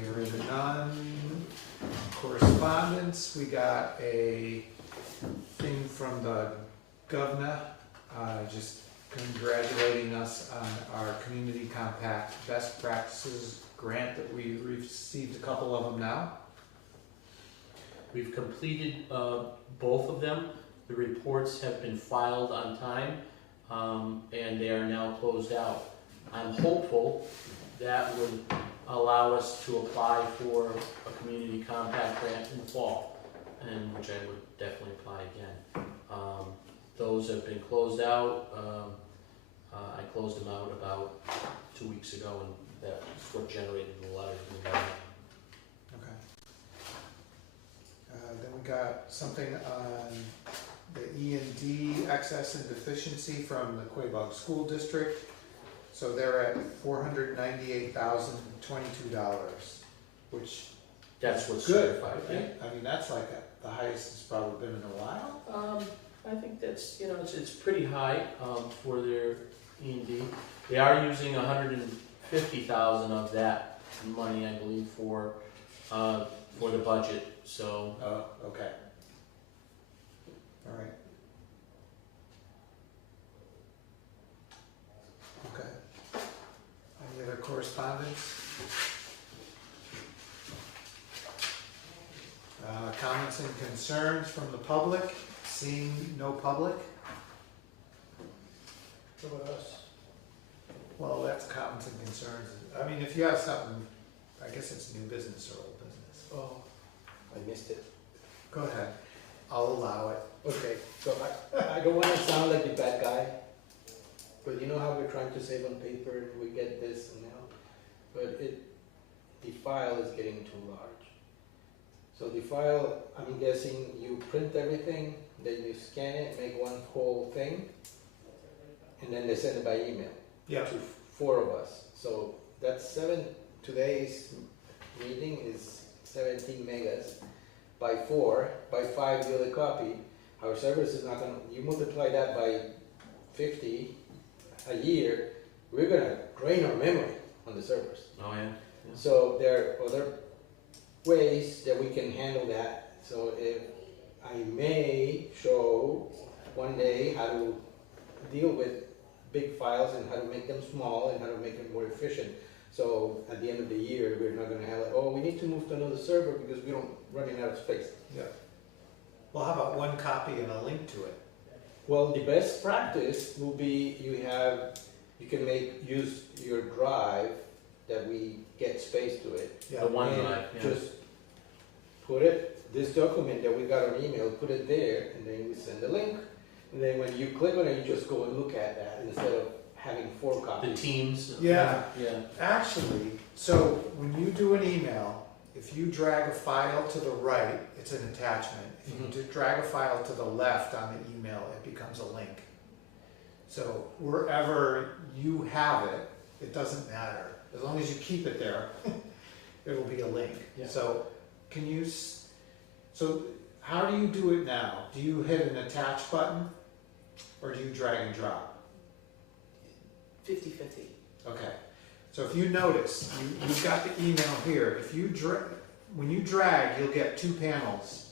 Hearing none. Correspondence, we got a thing from the governor, just congratulating us on our Community Compact Best Practices grant that we received a couple of them now. We've completed both of them. The reports have been filed on time, and they are now closed out. I'm hopeful that would allow us to apply for a community compact grant in the fall, and which I would definitely apply again. Those have been closed out. I closed them out about 2 weeks ago, and that's what generated the letter from the government. Okay. Then we got something on the E&D excess and deficiency from the Quabog School District. So they're at $498,022, which That's what's good, certified, I think. I mean, that's like the highest it's probably been in a while. I think that's, it's pretty high, for their E&D. They are using $150,000 of that money, I believe, for the budget, so. Oh, okay. All right. Okay. Any other correspondence? Comments and concerns from the public? Seeing no public? What about us? Well, that's comments and concerns. I mean, if you have something, I guess it's new business or old business. Oh, I missed it. Go ahead. I'll allow it. Okay, so I don't wanna sound like the bad guy, but you know how we're trying to save on paper, and we get this and now, but the file is getting too large. So the file, I'm guessing you print everything, then you scan it, make one whole thing, and then they send it by email Yeah. to 4 of us. So that's today's meeting is 17 megas by 4, by 5 the other copy. Our service is not gonna, you multiply that by 50 a year, we're gonna drain our memory on the servers. Oh, yeah. So there are other ways that we can handle that. So if I may show one day how to deal with big files and how to make them small and how to make them more efficient. So at the end of the year, we're not gonna have like, oh, we need to move to another server because we don't running out of space. Yeah. Well, how about one copy and a link to it? Well, the best practice will be you can use your drive that we get space to it. Yeah. The OneDrive, And yeah. just put this document that we got on email, put it there, and then we send the link. And then when you click on it, you just go and look at that instead of having 4 The copies. Teams. Yeah. Yeah. Actually, so when you do an email, if you drag a file to the right, it's an attachment. If you drag a file to the left on the email, it becomes a link. So wherever you have it, it doesn't matter. As long as you keep it there, it'll be a link. Yeah. So can you, so how do you do it now? Do you hit an attach button or do you drag and drop? 50-50. Okay. So if you notice, you've got the email here. If you when you drag, you'll get two panels.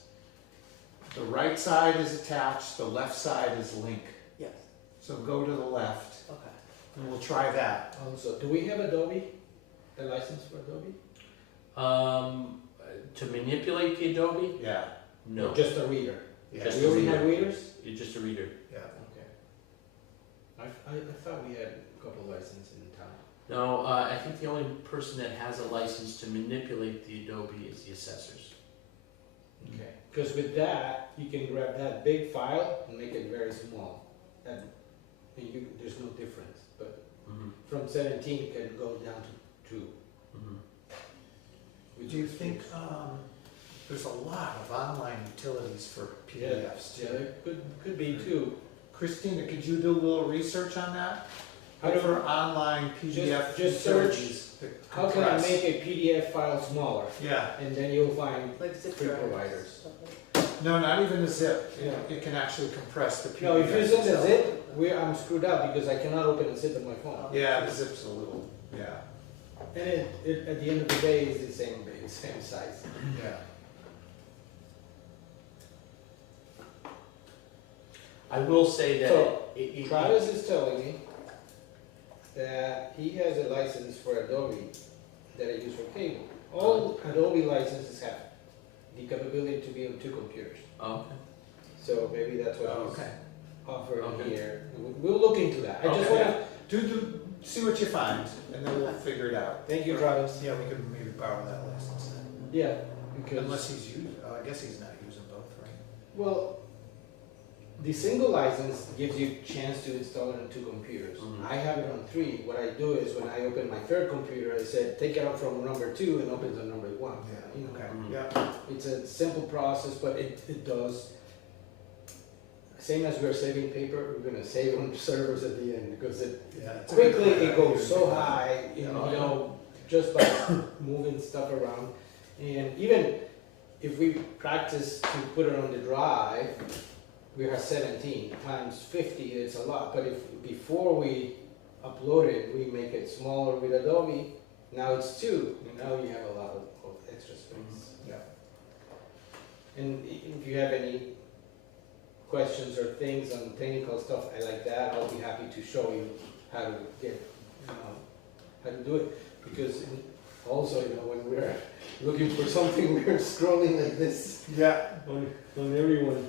The right side is attached, the left side is link. Yes. So go to the left Okay. and we'll try that. Also, do we have Adobe? A license for Adobe? To manipulate the Adobe? Yeah. No, Or just a reader? Yeah. Just We a only reader. have readers? You're just a reader. Yeah. Okay. I thought we had a couple licenses in town. No, I think the only person that has a license to manipulate the Adobe is the assessors. Okay. Because with that, you can grab that big file and make it very small. And there's no difference. But Mhm. from 17, it can go down to 2. Mhm. which Do you is- think there's a lot of online utilities for PDFs Yeah, too? there could be too. Christina, could you do a little research on that? How do- For online PDF just search, utilities to How can I compress. make a PDF file smaller? Yeah. And then you'll find Like zip free drives. providers. No, not even a zip. Yeah. It can actually compress the PDF. No, if you send a itself. zip, I'm screwed up because I cannot open a zip on my phone. Yeah, the zip's a little, yeah, And it at the end of the day, it's the same size. yeah. I will say that So, it- Travis is telling me that he has a license for Adobe that I use for cable. All Adobe licenses have the capability to be on 2 computers. Oh, okay. So maybe that's what he's Okay. offering Okay. here. We'll look into that. I just Okay. wanna, See what you find, and then we'll figure it out. thank you, Travis. Yeah, we could maybe borrow that license then. Yeah, because. Unless he's using, I guess he's not using both, right? Well, the single license gives you a chance to install it on 2 computers. Mhm. I have it on 3. What I do is when I open my 3rd computer, I said, take it up from number 2 and opens on number 1. You know, Okay, Mhm. yeah, it's a simple process, but it does. Same as we're saving paper, we're gonna save on servers at the end because yeah. it's a good quickly point. it goes so high, you Yeah. know, just by moving stuff around. And even if we practice to put it on the drive, we have 17 times 50, it's a lot. But if before we upload it, we make it smaller with Adobe, now it's 2, and now you have a lot of extra space. Yeah. And if you have any questions or things on technical stuff I like that, I'll be happy to show you how to get, how to do it. Because also, when we're looking for something, we're scrolling like this Yeah, on everyone.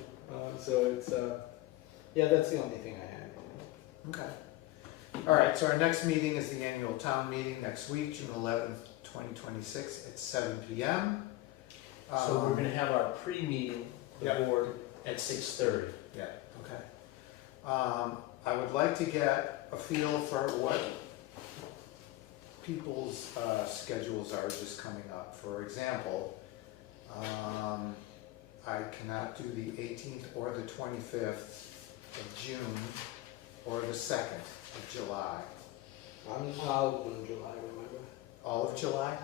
So it's, yeah, that's the only thing I had. okay. All right, so our next meeting is the annual town meeting next week, June 11th, 2026, at 7 PM. So we're gonna have our pre-meeting, the Yeah. board, at 6:30. Yeah, okay. I would like to get a feel for what people's schedules are just coming up. For example, I cannot do the 18th or the 25th of June or the 2nd of July. I'm out in July, remember? All of July?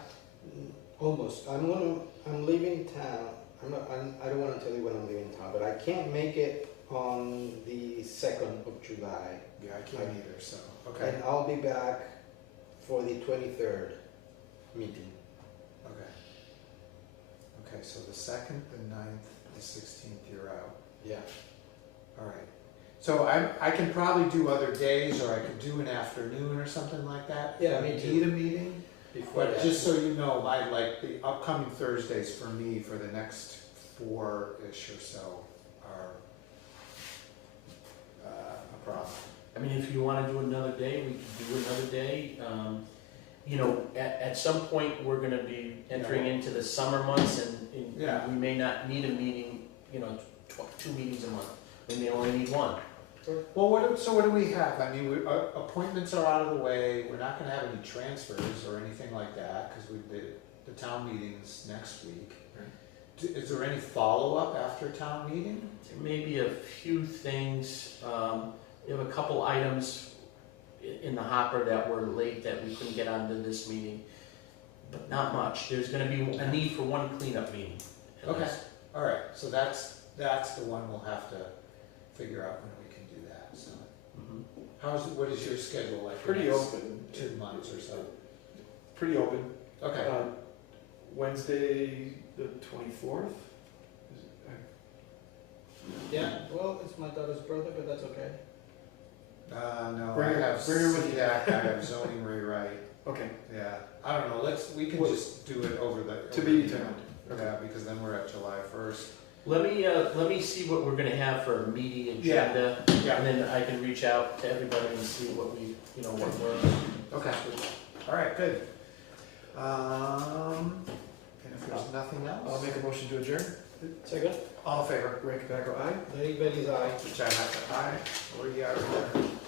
Almost. I'm leaving town. I don't want to tell you when I'm leaving town, but I can't make it on the 2nd of July. Yeah, I can't either, so, okay, And I'll be back for the 23rd meeting. okay. Okay, so the 2nd, the 9th, the 16th, you're out. Yeah. All right. So I can probably do other days, or I could do an afternoon or something like that. Yeah, if me we too. need a meeting. Before But that. just so you know, the upcoming Thursdays for me for the next 4-ish or so are a problem. I mean, if you wanna do another day, we can do another day. At some point, we're gonna be entering into the summer months and Yeah. we may not need a meeting, 2 meetings a month. We may only need 1. Well, what do we have? I mean, appointments are out of the way. We're not gonna have any transfers or anything like that, because we did, the town meeting's next week. Right. Is there any follow-up after town meeting? There may be a few things, we have a couple items in the hopper that were late that we couldn't get onto this meeting, but not much. There's gonna be a need for one cleanup meeting. Okay. All right, so that's the one we'll have to figure out when we can do that, so. Mhm. What is your schedule like? for Pretty the next open. 2 months or so? Pretty open. Okay, Wednesday, the 24th? Yeah, well, it's my daughter's birthday, but that's okay. no, Bring I her- have bring her with you. CDAC, I have zoning rewrite, Okay, yeah. I don't know, we can Well, just do it over the. to over be the- determined. Yeah, because then we're at July 1st. Let me see what we're gonna have for a meeting Yeah. agenda, Yeah. and then I can reach out to everybody and see what we, what we're. Okay, all right, good. And if there's nothing I'll else, make a motion to adjourn. Second, all in favor? Ray Capaco, aye. Derek Bailey's aye. John Hackett, aye. We are adjourned.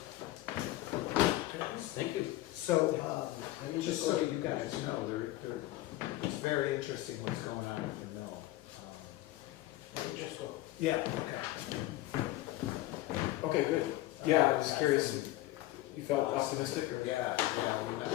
Thank you. So, Let me just go so get you guys know, it's very interesting what's going on at the mill. Let me just go. Yeah, okay. Okay, good. Yeah, I was curious, you felt optimistic or? Yeah, we met